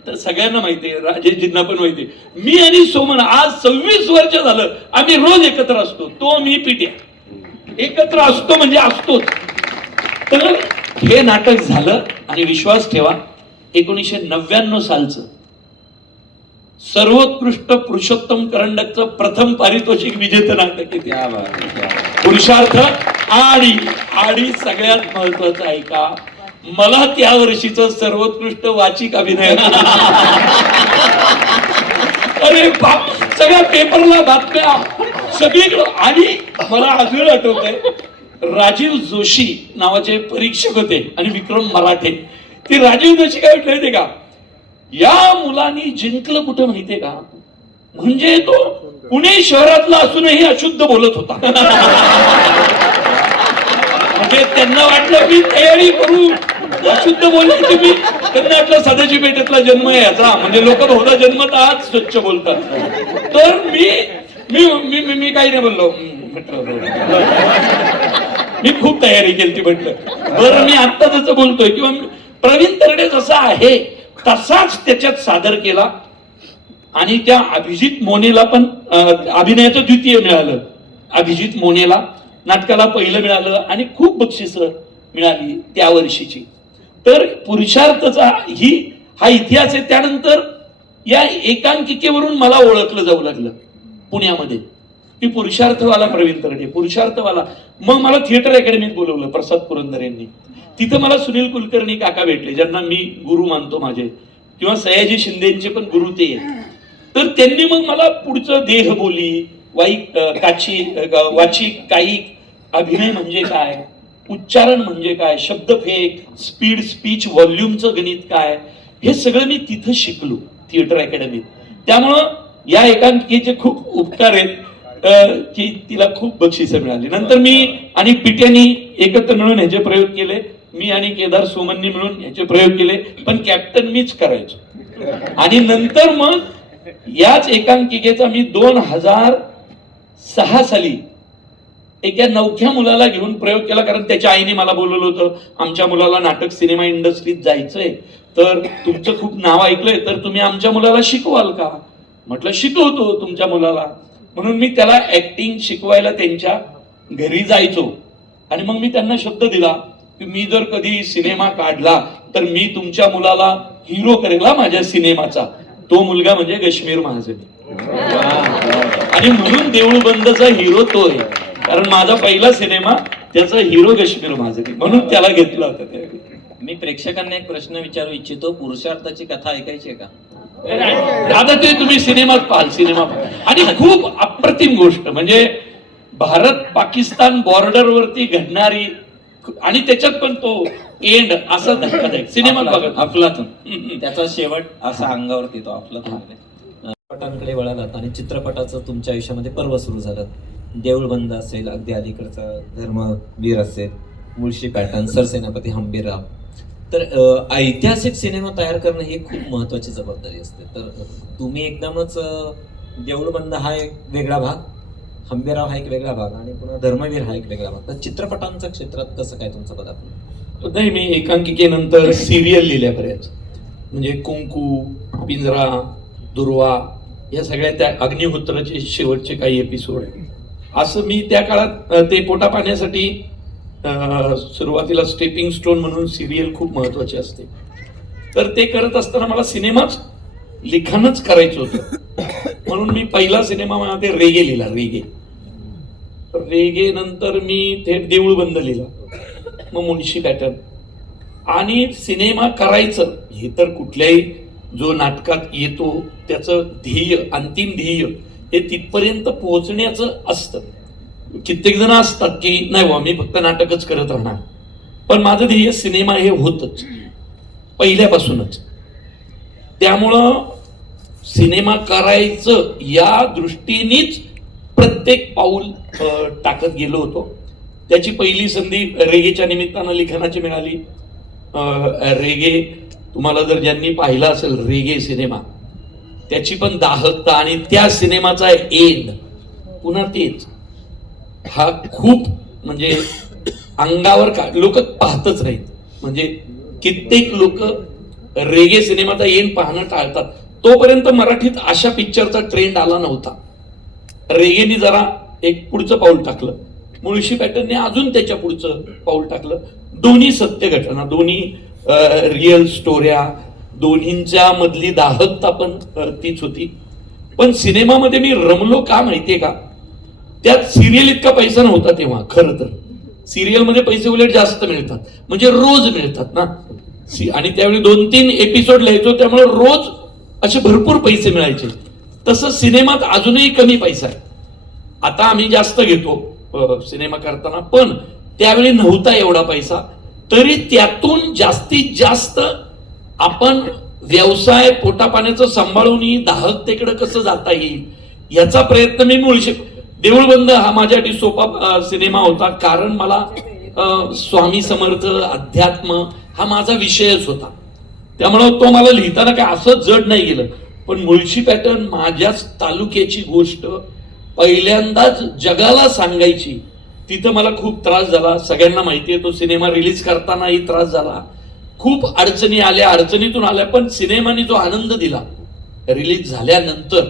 तर सगळ्यांना माहितीये, राजेशजींना पण माहितीये, मी आणि सोमन आज 26 वर्ष झालं आम्ही रोज एकत्र असतो. तो मी पिट्या एकत्र असतो म्हणजे असतोच. तर हे नाटक झालं आणि विश्वास ठेवा 1999 सालचं सर्वोत्कृष्ट पुरुषोत्तम करंडकचं प्रथम पारितोषिक विजेतं नाटक आहे पुरुषार्थ. आणि सगळ्यात महत्वाचं ऐका, मला त्या वर्षीचं सर्वोत्कृष्ट वाचिक अभिनय. अरे बाप, सगळ्या पेपरला बातम्या सगळीकडं. आणि मला अजून आठवतंय, राजीव जोशी नावाचे परीक्षक होते आणि विक्रम मराठे. ते राजीव जोशी काय म्हटले होते का, या मुलांनी जिंकलं कुठं माहितीये का, म्हणजे तो पुणे शहरातला असूनही अशुद्ध बोलत होता. म्हणजे त्यांना वाटलं मी तयारी करू अशुद्ध बोलायची. मी त्यांना वाटलं सदाची पेठेतला जन्म आहे याचा, म्हणजे लोक बहुधा जन्मतःच स्वच्छ बोलतात. तर मी मी मी मी काही नाही बोललो. मी खूप तयारी केली म्हटलं. बरं मी आता जसं बोलतोय किंवा प्रवीण तरडे जसा आहे तसाच त्याच्यात सादर केला. आणि त्या अभिजित मोनेला पण अभिनयाचं द्वितीय मिळालं. अभिजित मोनेला नाटकाला पहिलं मिळालं आणि खूप बक्षिसं मिळाली त्या वर्षीची. तर पुरुषार्थचा हा इतिहास आहे. त्यानंतर या एकांकिकेवरून मला ओळखलं जाऊ लागलं पुण्यामध्ये की पुरुषार्थवाला प्रवीण तरडे, पुरुषार्थवाला. मग मला थिएटर अकॅडमीत बोलवलं प्रसाद पुरंदर यांनी. तिथं मला सुनील कुलकर्णी काका भेटले, ज्यांना मी गुरु मानतो माझे, किंवा सयाजी शिंदेचे पण गुरु ते. तर त्यांनी मग मला पुढचं देहबोली, वाचिक, कायिक, अभिनय म्हणजे काय, उच्चारण म्हणजे काय, शब्दफेक, स्पीड, स्पीच, व्हॉल्यूमचं गणित काय, हे सगळं मी तिथं शिकलो थिएटर अकॅडमीत. त्यामुळं या एकांकिकेचे खूप उपकार आहेत की तिला खूप बक्षिसं मिळाली. नंतर मी आणि पिट्यानी एकत्र मिळून ह्याचे प्रयोग केले. मी आणि केदार सोमननी मिळून ह्याचे प्रयोग केले, पण कॅप्टन मीच करायचो. आणि नंतर मग याच एकांकिकेचा मी 2006 साली एका नवख्या मुलाला घेऊन प्रयोग केला. कारण त्याच्या आईने मला बोलवलं होतं, आमच्या मुलाला नाटक सिनेमा इंडस्ट्रीत जायचंय, तर तुमचं खूप नाव ऐकलंय, तर तुम्ही आमच्या मुलाला शिकवाल का. म्हटलं शिकवतो तुमच्या मुलाला. म्हणून मी त्याला ऍक्टिंग शिकवायला त्यांच्या घरी जायचो आणि मग मी त्यांना शब्द दिला की मी जर कधी सिनेमा काढला तर मी तुमच्या मुलाला हिरो करेल हा माझ्या सिनेमाचा. तो मुलगा म्हणजे कश्मीर महाजनी. आणि म्हणून देऊळ बंदचा हिरो तो आहे, कारण माझा पहिला सिनेमा त्याचा हिरो कश्मीर महाजनी, म्हणून त्याला घेतला होता त्यावेळी. मी प्रेक्षकांना एक प्रश्न विचारू इच्छितो, पुरुषार्थाची कथा ऐकायची आहे का? आता ते तुम्ही सिनेमात पाहाल, सिनेमा पाहाल. आणि खूप अप्रतिम गोष्ट म्हणजे भारत पाकिस्तान बॉर्डरवरती घडणारी आणि त्याच्यात पण तो एंड असा धक्कादायक सिनेमा बघत अफलातून त्याचा शेवट असा अंगावरती येतो अफलातून. चित्रपटांकडे वळालात आणि चित्रपटाचं तुमच्या आयुष्यामध्ये पर्व सुरू झालं. देऊळ बंद असेल, अगदी अलीकडचा धर्मवीर असेल, मुळशी पॅटर्न, सरसेनापती हंबीरराव. तर ऐतिहासिक सिनेमा तयार करणं ही खूप महत्वाची जबाबदारी असते. तर तुम्ही एकदमच देऊळ बंद हा एक वेगळा भाग, हंबीरराव हा एक वेगळा भाग आणि पुन्हा धर्मवीर हा एक वेगळा भाग. तर चित्रपटांच्या क्षेत्रात कसं काय तुमचं पदार्पण? नाही, मी एकांकिकेनंतर सिरियल लिहिल्या बऱ्याच, म्हणजे कुंकू, पिंजरा, दुर्वा या सगळ्या त्या अग्निहोत्राचे शेवटचे काही एपिसोड आहे. असं मी त्या काळात ते पोटा पाण्यासाठी सुरुवातीला स्टेपिंग स्टोन म्हणून सिरियल खूप महत्वाची असते, तर ते करत असताना मला सिनेमाच लिखाणच करायचं होतं. म्हणून मी पहिला सिनेमा माझा रेगे लिहिला, रेगे नंतर मी थेट देऊळ बंद लिहिला, मग मुळशी पॅटर्न. आणि सिनेमा करायचं हे तर कुठल्याही जो नाटकात येतो त्याचं ध्येय, अंतिम ध्येय हे तिथपर्यंत पोहोचण्याचं असतं. कित्येक जण असतात की नाही वा मी फक्त नाटकच करत राहणार, पण माझं ध्येय सिनेमा हे होतच पहिल्यापासूनच. त्यामुळं सिनेमा करायचं या दृष्टीनेच प्रत्येक पाऊल टाकत गेलो होतो. त्याची पहिली संधी रेगेच्या निमित्तानं लिखाणाची मिळाली. रेगे तुम्हाला जर ज्यांनी पाहिला असेल रेगे सिनेमा, त्याची पण दाहकता आणि त्या सिनेमाचा एंड पुन्हा तेच, हा खूप म्हणजे अंगावर लोक पाहतच नाहीत. म्हणजे कित्येक लोक रेगे सिनेमाचा एंड पाहणं टाळतात. तोपर्यंत मराठीत अशा पिक्चरचा ट्रेंड आला नव्हता. रेगेने जरा एक पुढचं पाऊल टाकलं, मुळशी पॅटर्नने अजून त्याच्या पुढचं पाऊल टाकलं. दोन्ही सत्य घटना, दोन्ही रिअल स्टोऱ्या, दोन्हींच्या मधली दाहकता पण तीच होती. पण सिनेमामध्ये मी रमलो का माहितीये का, त्यात सिरियल इतका पैसा नव्हता तेव्हा. खरं तर सिरियल मध्ये पैसे उलट जास्त मिळतात, म्हणजे रोज मिळतात ना. आणि त्यावेळी 2-3 एपिसोड लिहायचो, त्यामुळे रोज असे भरपूर पैसे मिळायचे. तसं सिनेमात अजूनही कमी पैसा आहे. आता आम्ही जास्त घेतो सिनेमा करताना, पण त्यावेळी नव्हता एवढा पैसा. तरी त्यातून जास्तीत जास्त आपण व्यवसाय पोटापाण्याचं सांभाळून दाहकतेकडे कसं जाता येईल याचा प्रयत्न मी मुळशी. देऊळ बंद हा माझ्यासाठी सोपा सिनेमा होता, कारण मला स्वामी समर्थ, अध्यात्म हा माझा विषयच होता. त्यामुळं तो मला लिहिताना काय असं जड नाही गेलं. पण मुळशी पॅटर्न माझ्याच तालुक्याची गोष्ट पहिल्यांदाच जगाला सांगायची, तिथं मला खूप त्रास झाला. सगळ्यांना माहिती आहे तो सिनेमा रिलीज करतानाही त्रास झाला, खूप अडचणी आल्या, अडचणीतून आल्या. पण सिनेमाने जो आनंद दिला रिलीज झाल्यानंतर,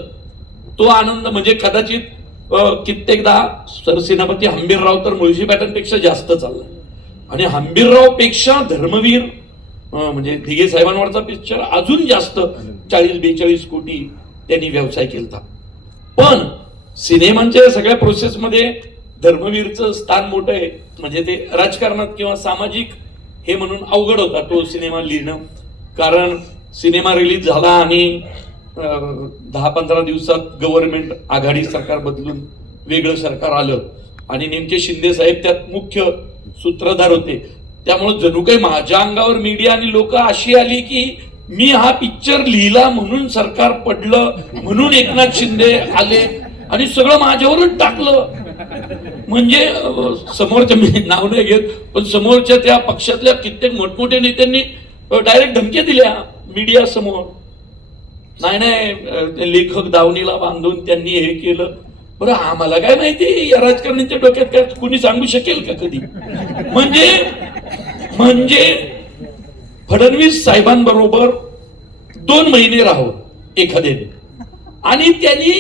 तो आनंद म्हणजे कदाचित कित्येकदा सरसेनापती हंबीरराव तर मुळशी पॅटर्न पेक्षा जास्त चालला. आणि हंबीरराव पेक्षा धर्मवीर म्हणजे दिघे साहेबांवरचा पिक्चर अजून जास्त 40-42 कोटी त्यांनी व्यवसाय केला. पण सिनेमांच्या सगळ्या प्रोसेसमध्ये धर्मवीरचं स्थान मोठं आहे. म्हणजे ते राजकारणात किंवा सामाजिक हे म्हणून अवघड होता तो सिनेमा लिहिणं, कारण सिनेमा रिलीज झाला आणि 10-15 दिवसात गव्हर्नमेंट आघाडी सरकार बदलून वेगळं सरकार आलं आणि नेमके शिंदे साहेब त्यात मुख्य सूत्रधार होते. त्यामुळे जणू काही माझ्या अंगावर मीडिया आणि लोक अशी आली की मी हा पिक्चर लिहिला म्हणून सरकार पडलं, म्हणून एकनाथ शिंदे आले आणि सगळं माझ्यावरच टाकलं. म्हणजे समोरच्या, मी नाव नाही घेत, पण समोरच्या त्या पक्षातल्या कित्येक मोठमोठ्या नेत्यांनी डायरेक्ट धमक्या दिल्या मीडिया समोर. नाही लेखक दावणीला बांधून त्यांनी हे केलं. बरं आम्हाला काय माहिती या राजकारण्यांच्या डोक्यात काय कुणी सांगू शकेल का कधी. म्हणजे फडणवीस साहेबांबरोबर 2 महिने राहो एखाद्याने, आणि त्यांनी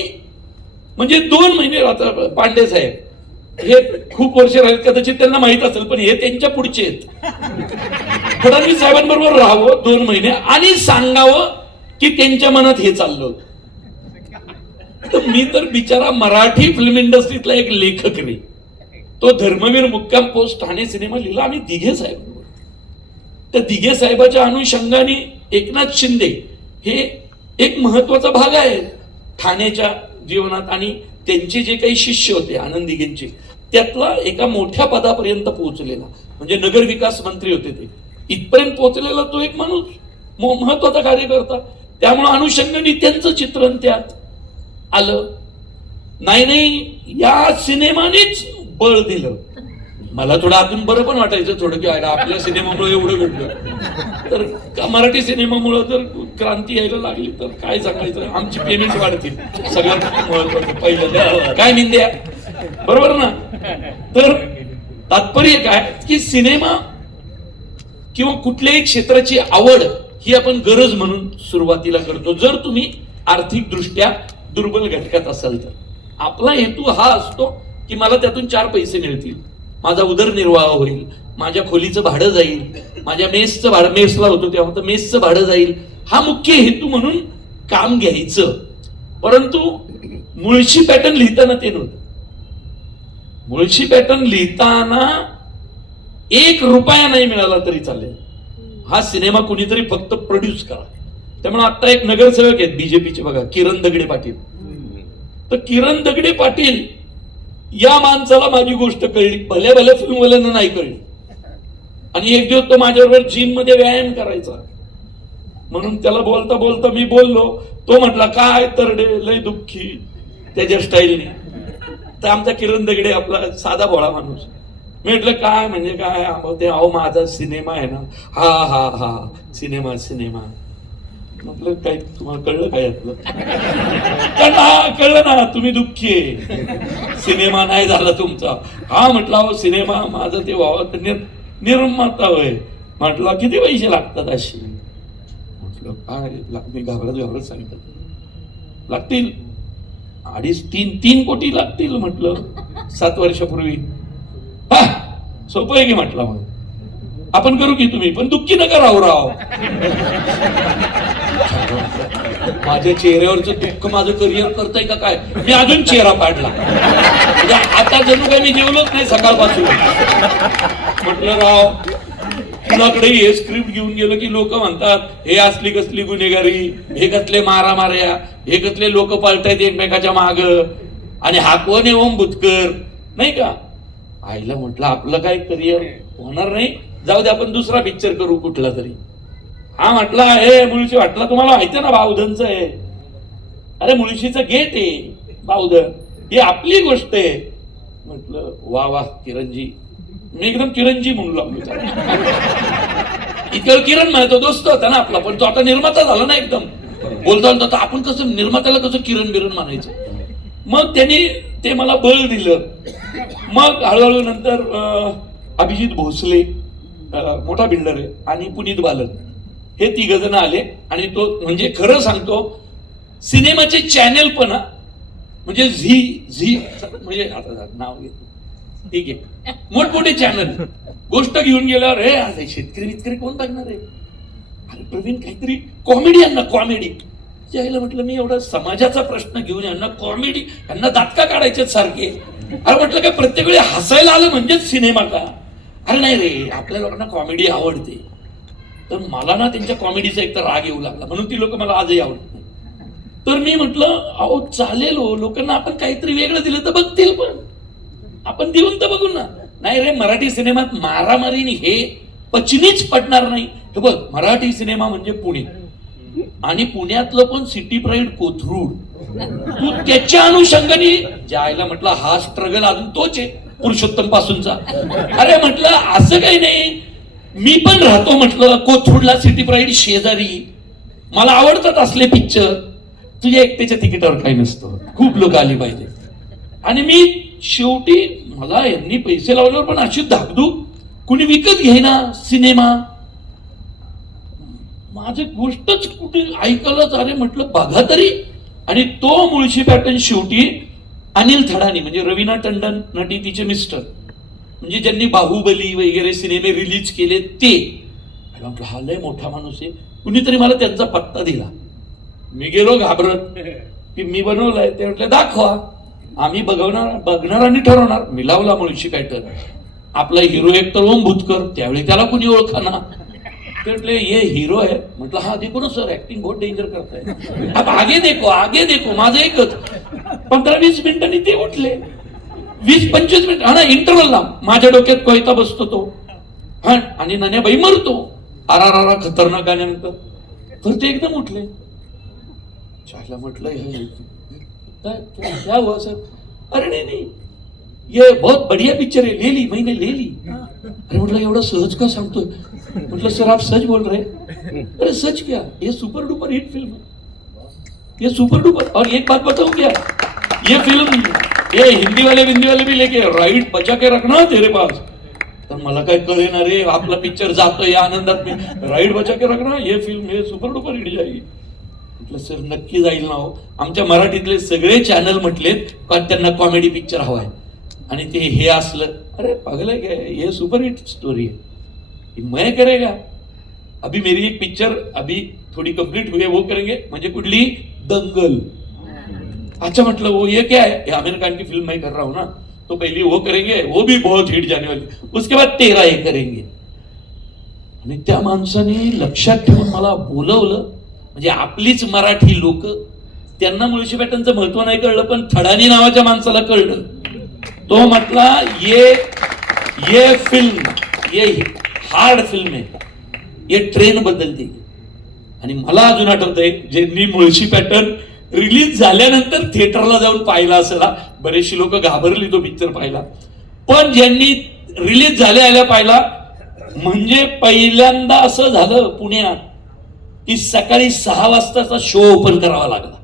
म्हणजे 2 महिने आता पांडे साहेब हे खूप वर्ष राहिले, कदाचित त्यांना माहित असेल, पण हे त्यांच्या पुढचे आहेत. फडणवीस साहेबांबरोबर राहावं 2 महिने आणि सांगावं की त्यांच्या मनात हे चाललं होतं. तर मी तर बिचारा मराठी फिल्म इंडस्ट्रीतला एक लेखक रे, तो धर्मवीर मुक्काम पोस्ट ठाणे सिनेमा लिहिला आम्ही दिघे साहेब. त्या दिघे साहेबाच्या अनुषंगाने एकनाथ शिंदे हे एक महत्वाचा भाग आहे ठाण्याच्या जीवनात, आणि त्यांचे जे काही शिष्य होते आनंद दिघेंचे, त्यातला एका मोठ्या पदापर्यंत पोहोचलेला, म्हणजे नगर विकास मंत्री होते ते, इथपर्यंत पोहोचलेला तो एक माणूस महत्वाचा कार्यकर्ता. त्यामुळे अनुषंगाने त्यांचं चित्रण त्यात आलं. नाही या सिनेमानेच बळ दिलं. मला थोडं आतून बरं पण वाटायचं थोडं की आपल्या सिनेमामुळे एवढं घडलं, तर मराठी सिनेमामुळे जर क्रांती यायला लागली तर काय सांगायचं, आमची पेमेंट वाढतील, सगळ्यात महत्वाचं पहिलं काय निंद्या, बरोबर ना. तर तात्पर्य काय की सिनेमा किंवा कुठल्याही क्षेत्राची आवड ही आपण गरज म्हणून सुरुवातीला करतो. जर तुम्ही आर्थिक दृष्ट्या दुर्बल घटकात असाल तर आपला हेतू हा असतो की मला त्यातून 4 पैसे मिळतील, माझा उदरनिर्वाह होईल, माझ्या खोलीचं भाडं जाईल, माझ्या मेसचं भाडं, मेसला होतो तेव्हा तर मेसचं भाडं जाईल, हा मुख्य हेतू म्हणून काम घ्यायचं. परंतु मुळशी पॅटर्न लिहिताना ते नव्हतं. मुळशी पॅटर्न लिहिताना 1 रुपया नाही मिळाला तरी चालेल, हा सिनेमा कुणीतरी फक्त प्रोड्यूस करा. त्यामुळे आता एक नगरसेवक आहेत बीजेपीचे बघा, किरण दगडे पाटील. तर किरण दगडे पाटील या माणसाला माझी गोष्ट कळली, भल्या भल्या फिल्मवाल्यांना नाही कळली. आणि एक दिवस तो माझ्याबरोबर जिम मध्ये व्यायाम करायचा, म्हणून त्याला बोलता बोलता मी बोललो. तो म्हटला काय तरडे लय दुःखी त्याच्या स्टाईलने. तर आमचा किरण दगडे आपला साधा भोळा माणूस. मी म्हटलं काय म्हणजे काय, ते अहो माझा सिनेमा आहे ना. हा हा हा सिनेमा सिनेमा. म्हटलं काय तुम्हाला कळलं काय यातलं? कळलं ना, तुम्ही दुःखी आहे, सिनेमा नाही झाला तुमचा. हा म्हटलं अहो सिनेमा माझं ते व्हावं निर्माता होय. म्हटलं किती पैसे लागतात अशी? म्हटलं काय मी घाबरत सांगतात लागतील 2.5-3 कोटी लागतील. म्हटलं 7 वर्षापूर्वी. हा सोपं आहे की म्हटलं, मग आपण करू की, तुम्ही पण दुःखी नका राव. माझ्या चेहऱ्यावरचं दुःख माझं करिअर करताय का काय? मी अजून चेहरा पाडला, म्हणजे आता जणू काय मी जेवलोच नाही सकाळपासून. म्हटलं राव कुणाकडे हे स्क्रिप्ट घेऊन गेलो की लोक म्हणतात हे असली कसली गुन्हेगारी, हे कसले मारामाऱ्या, हे कसले लोक पळतायत एकमेकाच्या माग, आणि हा कोण आहे ओम बुतकर नाही का. आईला म्हटलं आपलं काय करिअर होणार नाही, जाऊ दे आपण दुसरा पिक्चर करू कुठला तरी. हा म्हटला हे मुळशी, वाटला तुम्हाला माहिती आहे ना बावधनचं आहे. अरे मुळशीचं गेट आहे बावधन, ही आपली गोष्ट आहे. म्हटलं वा वा किरणजी. मी एकदम किरणजी म्हणू लागलो. इतकं किरण म्हणतो दोस्त होता ना आपला, पण तो आता निर्माता झाला ना एकदम. बोलता बोलता आपण कसं निर्मात्याला कसं किरण बिरण म्हणायचं. मग त्यांनी ते मला बळ दिलं. मग हळूहळू नंतर अभिजित भोसले मोठा बिल्डर आहे, आणि पुनीत बालन हे 3 जण आले. आणि तो म्हणजे खरं सांगतो सिनेमाचे चॅनेल पण, म्हणजे झी म्हणजे आता नाव घेतो ठीक आहे, मोठमोठे चॅनल गोष्ट घेऊन गेल्यावर हे आज शेतकरी कोण बघणार आहे. अरे प्रवीण काहीतरी कॉमेडी, यांना कॉमेडी यायला. म्हटलं मी एवढा समाजाचा प्रश्न घेऊन यांना कॉमेडी, यांना दातका काढायचे सारखे. अरे म्हटलं काय प्रत्येक वेळी हसायला आलं म्हणजेच सिनेमा का? अरे नाही रे, आपल्या लोकांना कॉमेडी आवडते. तर मला ना त्यांच्या कॉमेडीचा एक तर राग येऊ लागला, म्हणून ती लोक मला आजही आवडत नाही. तर मी म्हटलं अहो चालेल हो, लोकांना आपण काहीतरी वेगळं दिलं तर बघतील, पण आपण देऊन तर बघू ना. नाही रे, मराठी सिनेमात मारामारीने हे पचनीच पडणार नाही. हे बघ, मराठी सिनेमा म्हणजे पुणे, आणि पुण्यातलं पण सिटी प्राईड कोथरूड. तू त्याच्या अनुषंगाने जायला म्हटलं हा स्ट्रगल अजून तोच आहे पुरुषोत्तम पासूनचा. अरे म्हटलं असं काही नाही, मी पण राहतो म्हटलं कोथरूडला सिटी प्राईड शेजारी, मला आवडतात असले पिक्चर. तुझ्या एकट्याच्या तिकिटावर काही नसतं, खूप लोक आली पाहिजे. आणि मी शेवटी मला यांनी पैसे लावल्यावर पण अशी धाकधूक, कुणी विकत घेईना सिनेमा. माझी गोष्टच कुठे ऐकलंच. अरे म्हटलं बघा तरी, आणि तो मुळशी पॅटर्न शेवटी अनिल थडानी म्हणजे रवीना टंडन नटी तिचे मिस्टर म्हणजे ज्यांनी बाहुबली वगैरे सिनेमे रिलीज केले ते. म्हटलं हा लय मोठा माणूस आहे, कुणीतरी मला त्यांचा पत्ता दिला. मी गेलो घाबरत की मी बनवलंय. ते म्हटलं दाखवा. आम्ही बघणार आणि ठरवणार. मी लावला मुळशी पॅटर्न. आपला हिरो एक तर ओम भूतकर, त्यावेळी त्याला कुणी ओळखाना. ते म्हटले ये हीरो आहे. म्हटलं हा देखो ना सर, ऍक्टिंग बहुत डेंजर करताय, अब आगे देखो. माझं एकच 15-20 मिनिटांनी ते उठले. 20-25 मिनिट हा ना इंटरव्हलला माझ्या डोक्यात कोयता बसतो तो हा, आणि नान्याबाई मरतो. आरा खतरनाक गाण्यानंतर तर ते एकदम उठले. चायला म्हटलं क्या हुआ सर? अरे नहीं ये बहुत बढ़िया पिक्चर है, ले ली मैंने ले ली. अरे म्हटलं एवढं सहज का सांगतोय? म्हटलं सर आप सच बोल रहे? अरे सच क्या, ये सुपर डुपर हिट फिल्म है, ये सुपर डुपर. और एक बात बताऊं क्या, ये फिल्म ये हिंदी वाले भी लेके राइट बचा के रखना तेरे पास. तर मला काय कळेना रे, आपला पिक्चर जातोय या आनंदात मी राइट बचा के रखना, ये फिल्म ये सुपर डुपर हिट जाएगी. म्हटलं सर नक्की जाईल ना हो. आमच्या मराठीतले सगळे चॅनल म्हटलेत का त्यांना कॉमेडी पिक्चर हवाय आणि ते हे असलं. अरे पागल है क्या, ये सुपर हिट स्टोरी है, मैं करेगा. अभी मेरी एक पिक्चर अभी थोड़ी कंप्लीट हुई है, वो करेंगे. म्हणजे कुठली? दंगल. अच्छा म्हटलं वो ये क्या है? ये आमिर खान की फिल्म मैं कर रहा हूं ना, तो पहले वो करेंगे, वो भी बहुत हिट जाने वाली, उसके बाद 13 ये करेंगे. आणि त्या माणसाने लक्षात ठेवून मला बोलवलं. म्हणजे आपलीच मराठी लोक, त्यांना मुळशी पॅटर्नचं महत्व नाही कळलं, पण थडानी नावाच्या माणसाला कळलं. तो म्हटला ये फिल्म ये हार्ड फिल्म है, ये ट्रेन बदलते. आणि मला अजून आठवतंय ज्यांनी मुळशी पॅटर्न रिलीज झाल्यानंतर थिएटरला जाऊन पाहिला असेल, बरेचशी लोक घाबरली तो पिक्चर पाहिला, पण ज्यांनी रिलीज झाल्या पाहिला, म्हणजे पहिल्यांदा असं झालं पुण्यात की सकाळी 6 वाजताचा शो ओपन करावा लागला.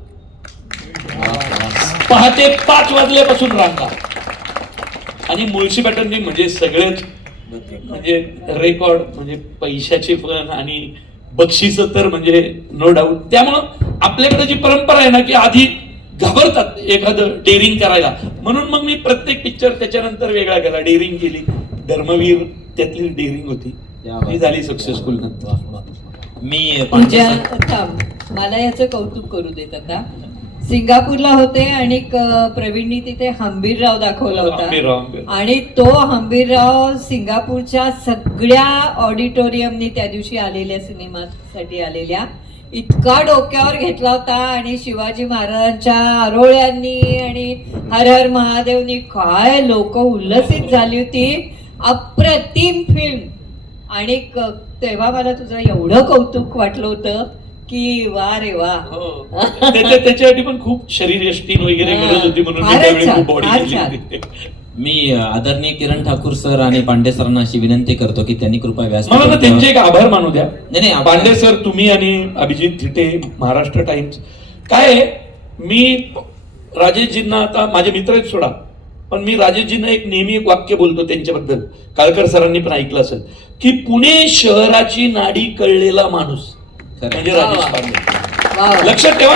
पहाटे 5 वाजल्यापासून रांगा. आणि मुळशी पॅटर्ननी म्हणजे सगळेच म्हणजे रेकॉर्ड म्हणजे पैशाचे पण आणि बक्षीस तर म्हणजे नो डाऊट. त्यामुळं आपल्याकडे जी परंपरा आहे ना की आधी घाबरतात एखादं डेअरिंग करायला, म्हणून मग मी प्रत्येक पिक्चर त्याच्यानंतर वेगळा केला. डेअरिंग केली, धर्मवीर त्यातली डेअरिंग होती, ती झाली सक्सेसफुल. नंतर मी थांब, मला याचं कौतुक करू देत. आता सिंगापूरला होते आणि प्रवीणनी तिथे हंबीरराव दाखवला होता आणि तो हंबीरराव सिंगापूरच्या सगळ्या ऑडिटोरियमनी त्या दिवशी आलेल्या सिनेमासाठी आलेल्या इतका डोक्यावर घेतला होता. आणि शिवाजी महाराजांच्या आरोळ्यांनी आणि हर हर महादेवनी काय लोक उल्लसित झाली होती. अप्रतिम फिल्म. आणि तेव्हा मला तुझं एवढं कौतुक वाटलं होतं की वा रे वा. त्याच्यासाठी पण खूप शरीर यष्टीन वगैरे गरज होती, म्हणून मी आदरणीय किरण ठाकूर सर आणि पांडे सरांना अशी विनंती करतो की त्यांनी कृपया मला ना त्यांचे एक आभार मानू द्या. नाही पांडे सर, तुम्ही आणि अभिजित थिटे, महाराष्ट्र टाइम्स. काय मी राजेशजींना, आता माझे मित्र आहेत सोडा, पण मी राजेशजींना नेहमी एक वाक्य बोलतो त्यांच्याबद्दल, काळकर सरांनी पण ऐकलं असेल की पुणे शहराची नाडी कळलेला माणूस म्हणजे राजेश पांडे. लक्षात ठेवा,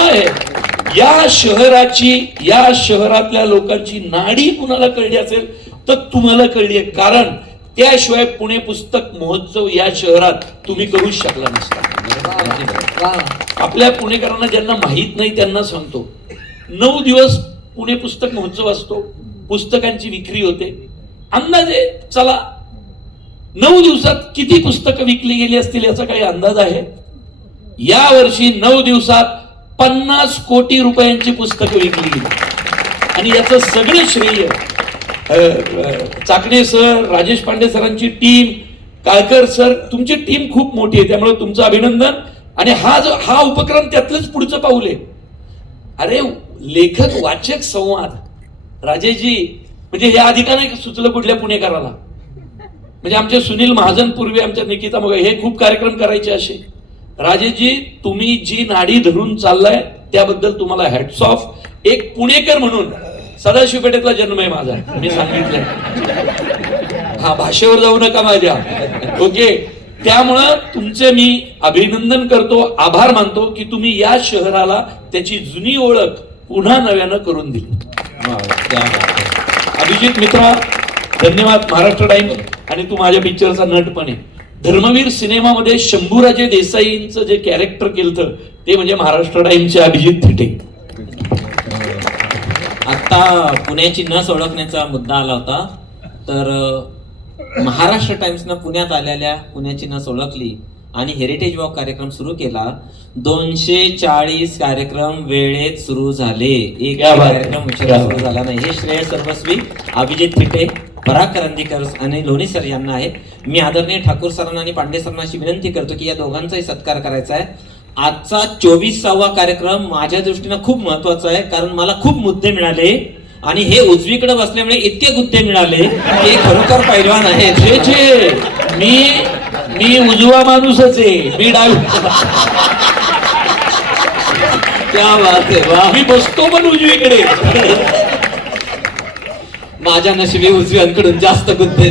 या शहरातल्या लोकांची नाडी कुणाला कळली असेल तर तुम्हाला कळली आहे, कारण त्याशिवाय पुणे पुस्तक महोत्सव या शहरात तुम्ही करूच शकला नसता. आपल्या पुणेकरांना ज्यांना माहित नाही त्यांना सांगतो, 9 दिवस पुणे पुस्तक महोत्सव असतो, पुस्तकांची विक्री होते. अंदाजे चला 9 दिवसात किती पुस्तकं विकली गेली असतील याचा काही अंदाज आहे? या वर्षी 9 दिवसात 50 कोटी रुपयांची पुस्तकं विकली गेली. आणि याचं सगळं श्रेय चाकणे सर, राजेश पांडे सरांची टीम, काळकर सर, तुमची टीम खूप मोठी आहे, त्यामुळे तुमचं अभिनंदन. आणि हा उपक्रम त्यातलंच पुढचं पाऊल आहे. अरे लेखक वाचक संवाद, राजेशजी म्हणजे हे आधी का नाही सुचलं कुठल्या पुणेकराला? म्हणजे आमचे सुनील महाजन पूर्वी, आमच्या निकिता मग हे खूप कार्यक्रम करायचे असे. राजेशजी तुम्ही जी नाडी धरून चाललाय त्याबद्दल तुम्हाला हॅट्स ऑफ. एक पुणेकर म्हणून, सदाशिव पेठेतला जन्म आहे माझा, मी सांगितलंय, हा भाषेवर जाऊ नका माझ्या, ओके. त्यामुळं तुमचे मी अभिनंदन करतो, आभार मानतो की तुम्ही या शहराला त्याची जुनी ओळख पुन्हा नव्यानं करून दिली. वा, क्या बात आहे. अभिजित मित्रा, धन्यवाद. महाराष्ट्र टाइम्स आणि तू माझ्या पिक्चरचा नट पण आहे. धर्मवीर सिनेमामध्ये शंभूराजे देसाईंचं जे कॅरेक्टर केलं ते म्हणजे महाराष्ट्र टाइम्सचे अभिजित थिटे. आता पुण्याची नस ओळखण्याचा मुद्दा आला होता, तर महाराष्ट्र टाइम्सनं पुण्यात आलेल्या पुण्याची नस ओळखली आणि हेरिटेज वॉक कार्यक्रम सुरू केला. 240 कार्यक्रम वेळेत सुरू झाले. एक क्या बात आहे. कार्यक्रम उशिरा सुरू झाला नाही. हे श्रेय सर्वस्वी अभिजित थिटे, पराग करंदीकर आणि लोणी सर यांना आहे. मी आदरणीय ठाकूर सरांना आणि पांडे सरांना अशी विनंती करतो की या दोघांचाही सत्कार करायचा आहे. आजचा 24वा कार्यक्रम माझ्या दृष्टीनं खूप महत्वाचा आहे, कारण मला खूप मुद्दे मिळाले आणि हे उजवीकडे बसल्यामुळे इतके गुत्ते मिळाले की खरोखर पैलवान आहेत. छे मी उजवा माणूसच आहे, मी डावीचा. क्या बात आहे. वा, मी बसतो पण उजवीकडे. माझ्या नशिबी उजव्यांकडून जास्त गुत्ते.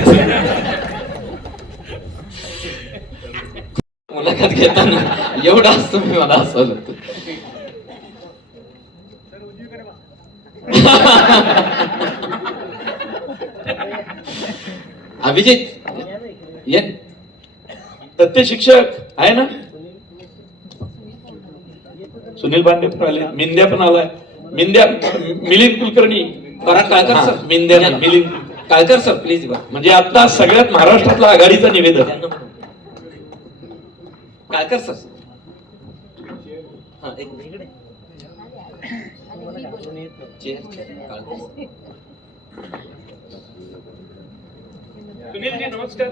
मुलाखत घेताना एवढा असतो मी, मला असं होतं. अभिजित ये. तथ्य शिक्षक आहे ना, सुनील पांडे पण आले, मिंद्या पण आलाय. मिलिंद कुलकर्णी, पराग काळकर हा, सर. मिंद्या नाही, मिलिंद. Kalkar sir please. म्हणजे आता सगळ्यात महाराष्ट्रातला आघाडीचा निवेदन. काळकर सर. हा, एक काळकर. सुनीलजी नमस्कार.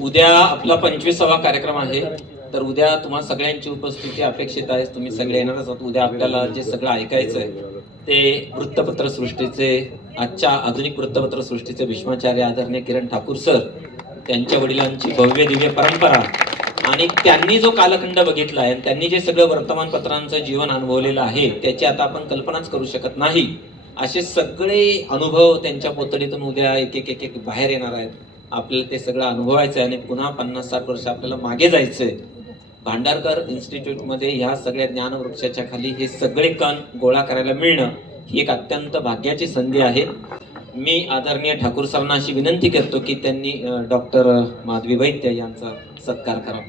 उद्या आपला 25वा कार्यक्रम आहे, तर उद्या तुम्हाला सगळ्यांची उपस्थिती अपेक्षित आहे. तुम्ही सगळे येणारच आहात. उद्या आपल्याला जे सगळं ऐकायचं आहे ते वृत्तपत्र सृष्टीचे, आजच्या आधुनिक वृत्तपत्र सृष्टीचे भीष्माचार्य आदरणीय किरण ठाकूर सर, त्यांच्या वडिलांची भव्य दिव्य परंपरा आणि त्यांनी जो कालखंड बघितला आहे, त्यांनी जे सगळं वर्तमानपत्रांचं जीवन अनुभवलेलं आहे त्याची आता आपण कल्पनाच करू शकत नाही. असे सगळे अनुभव त्यांच्या पोतडीतून उद्या एक एक एक एक बाहेर येणार आहेत. आपल्याला ते सगळं अनुभवायचं आहे आणि पुन्हा 50-60 वर्ष आपल्याला मागे जायचंय. भांडारकर इन्स्टिट्यूटमध्ये ह्या सगळ्या ज्ञानवृक्षाच्या खाली हे सगळे कण गोळा करायला मिळणं ही एक अत्यंत भाग्याची संधी आहे. मी आदरणीय ठाकूर सरांना अशी विनंती करतो की त्यांनी डॉक्टर माधवी वैद्य यांचा सत्कार करावा.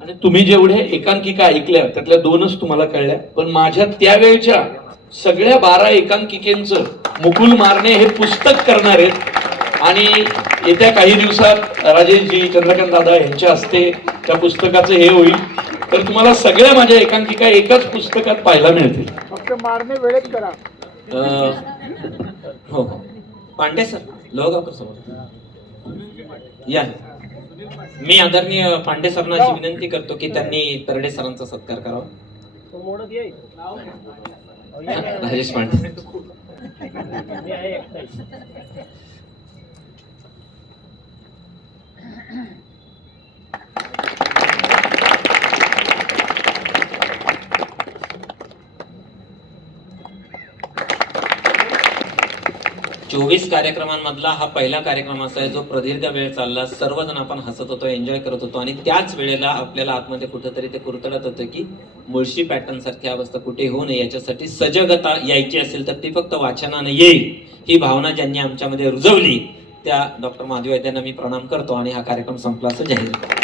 आणि तुम्ही जेवढ्या एकांकिका ऐकल्या त्यातल्या 2च तुम्हाला कळल्या, पण माझ्या त्यावेळच्या सगळ्या 12 एकांकिकेंचं मुकुल मारणे हे पुस्तक करणार आहेत आणि येत्या काही दिवसात राजेशजी, चंद्रकांत दादा यांच्या हस्ते त्या पुस्तकाचं हे होईल. तर तुम्हाला सगळ्या माझ्या एकांकिका एकाच पुस्तकात पाहायला मिळतील. फक्त मारणे वेळेत करा. हो हो. पांडे सर, लोहगावकर समोर या. मी आदरणीय पांडे सरांना अशी विनंती करतो की त्यांनी तरडे सरांचा सत्कार करावा. राजेश पांडे. चोवीस कार्यक्रमांमधला हा पहिला कार्यक्रम असा आहे जो प्रदीर्घ वेळ चालला. सर्वजण आपण हसत होतो, एन्जॉय करत होतो आणि त्याच वेळेला आपल्याला आतमध्ये कुठेतरी ते कुरतडत होतं की मुळशी पॅटर्न सारखी अवस्था कुठे होऊ नये. याच्यासाठी सजगता यायची असेल तर ती फक्त वाचनाने येईल. ही भावना ज्यांनी आमच्यामध्ये रुजवली त्या डॉक्टर माधवी वैद्यांना मी प्रणाम करतो आणि हा कार्यक्रम संपला असं जाहीर करतो.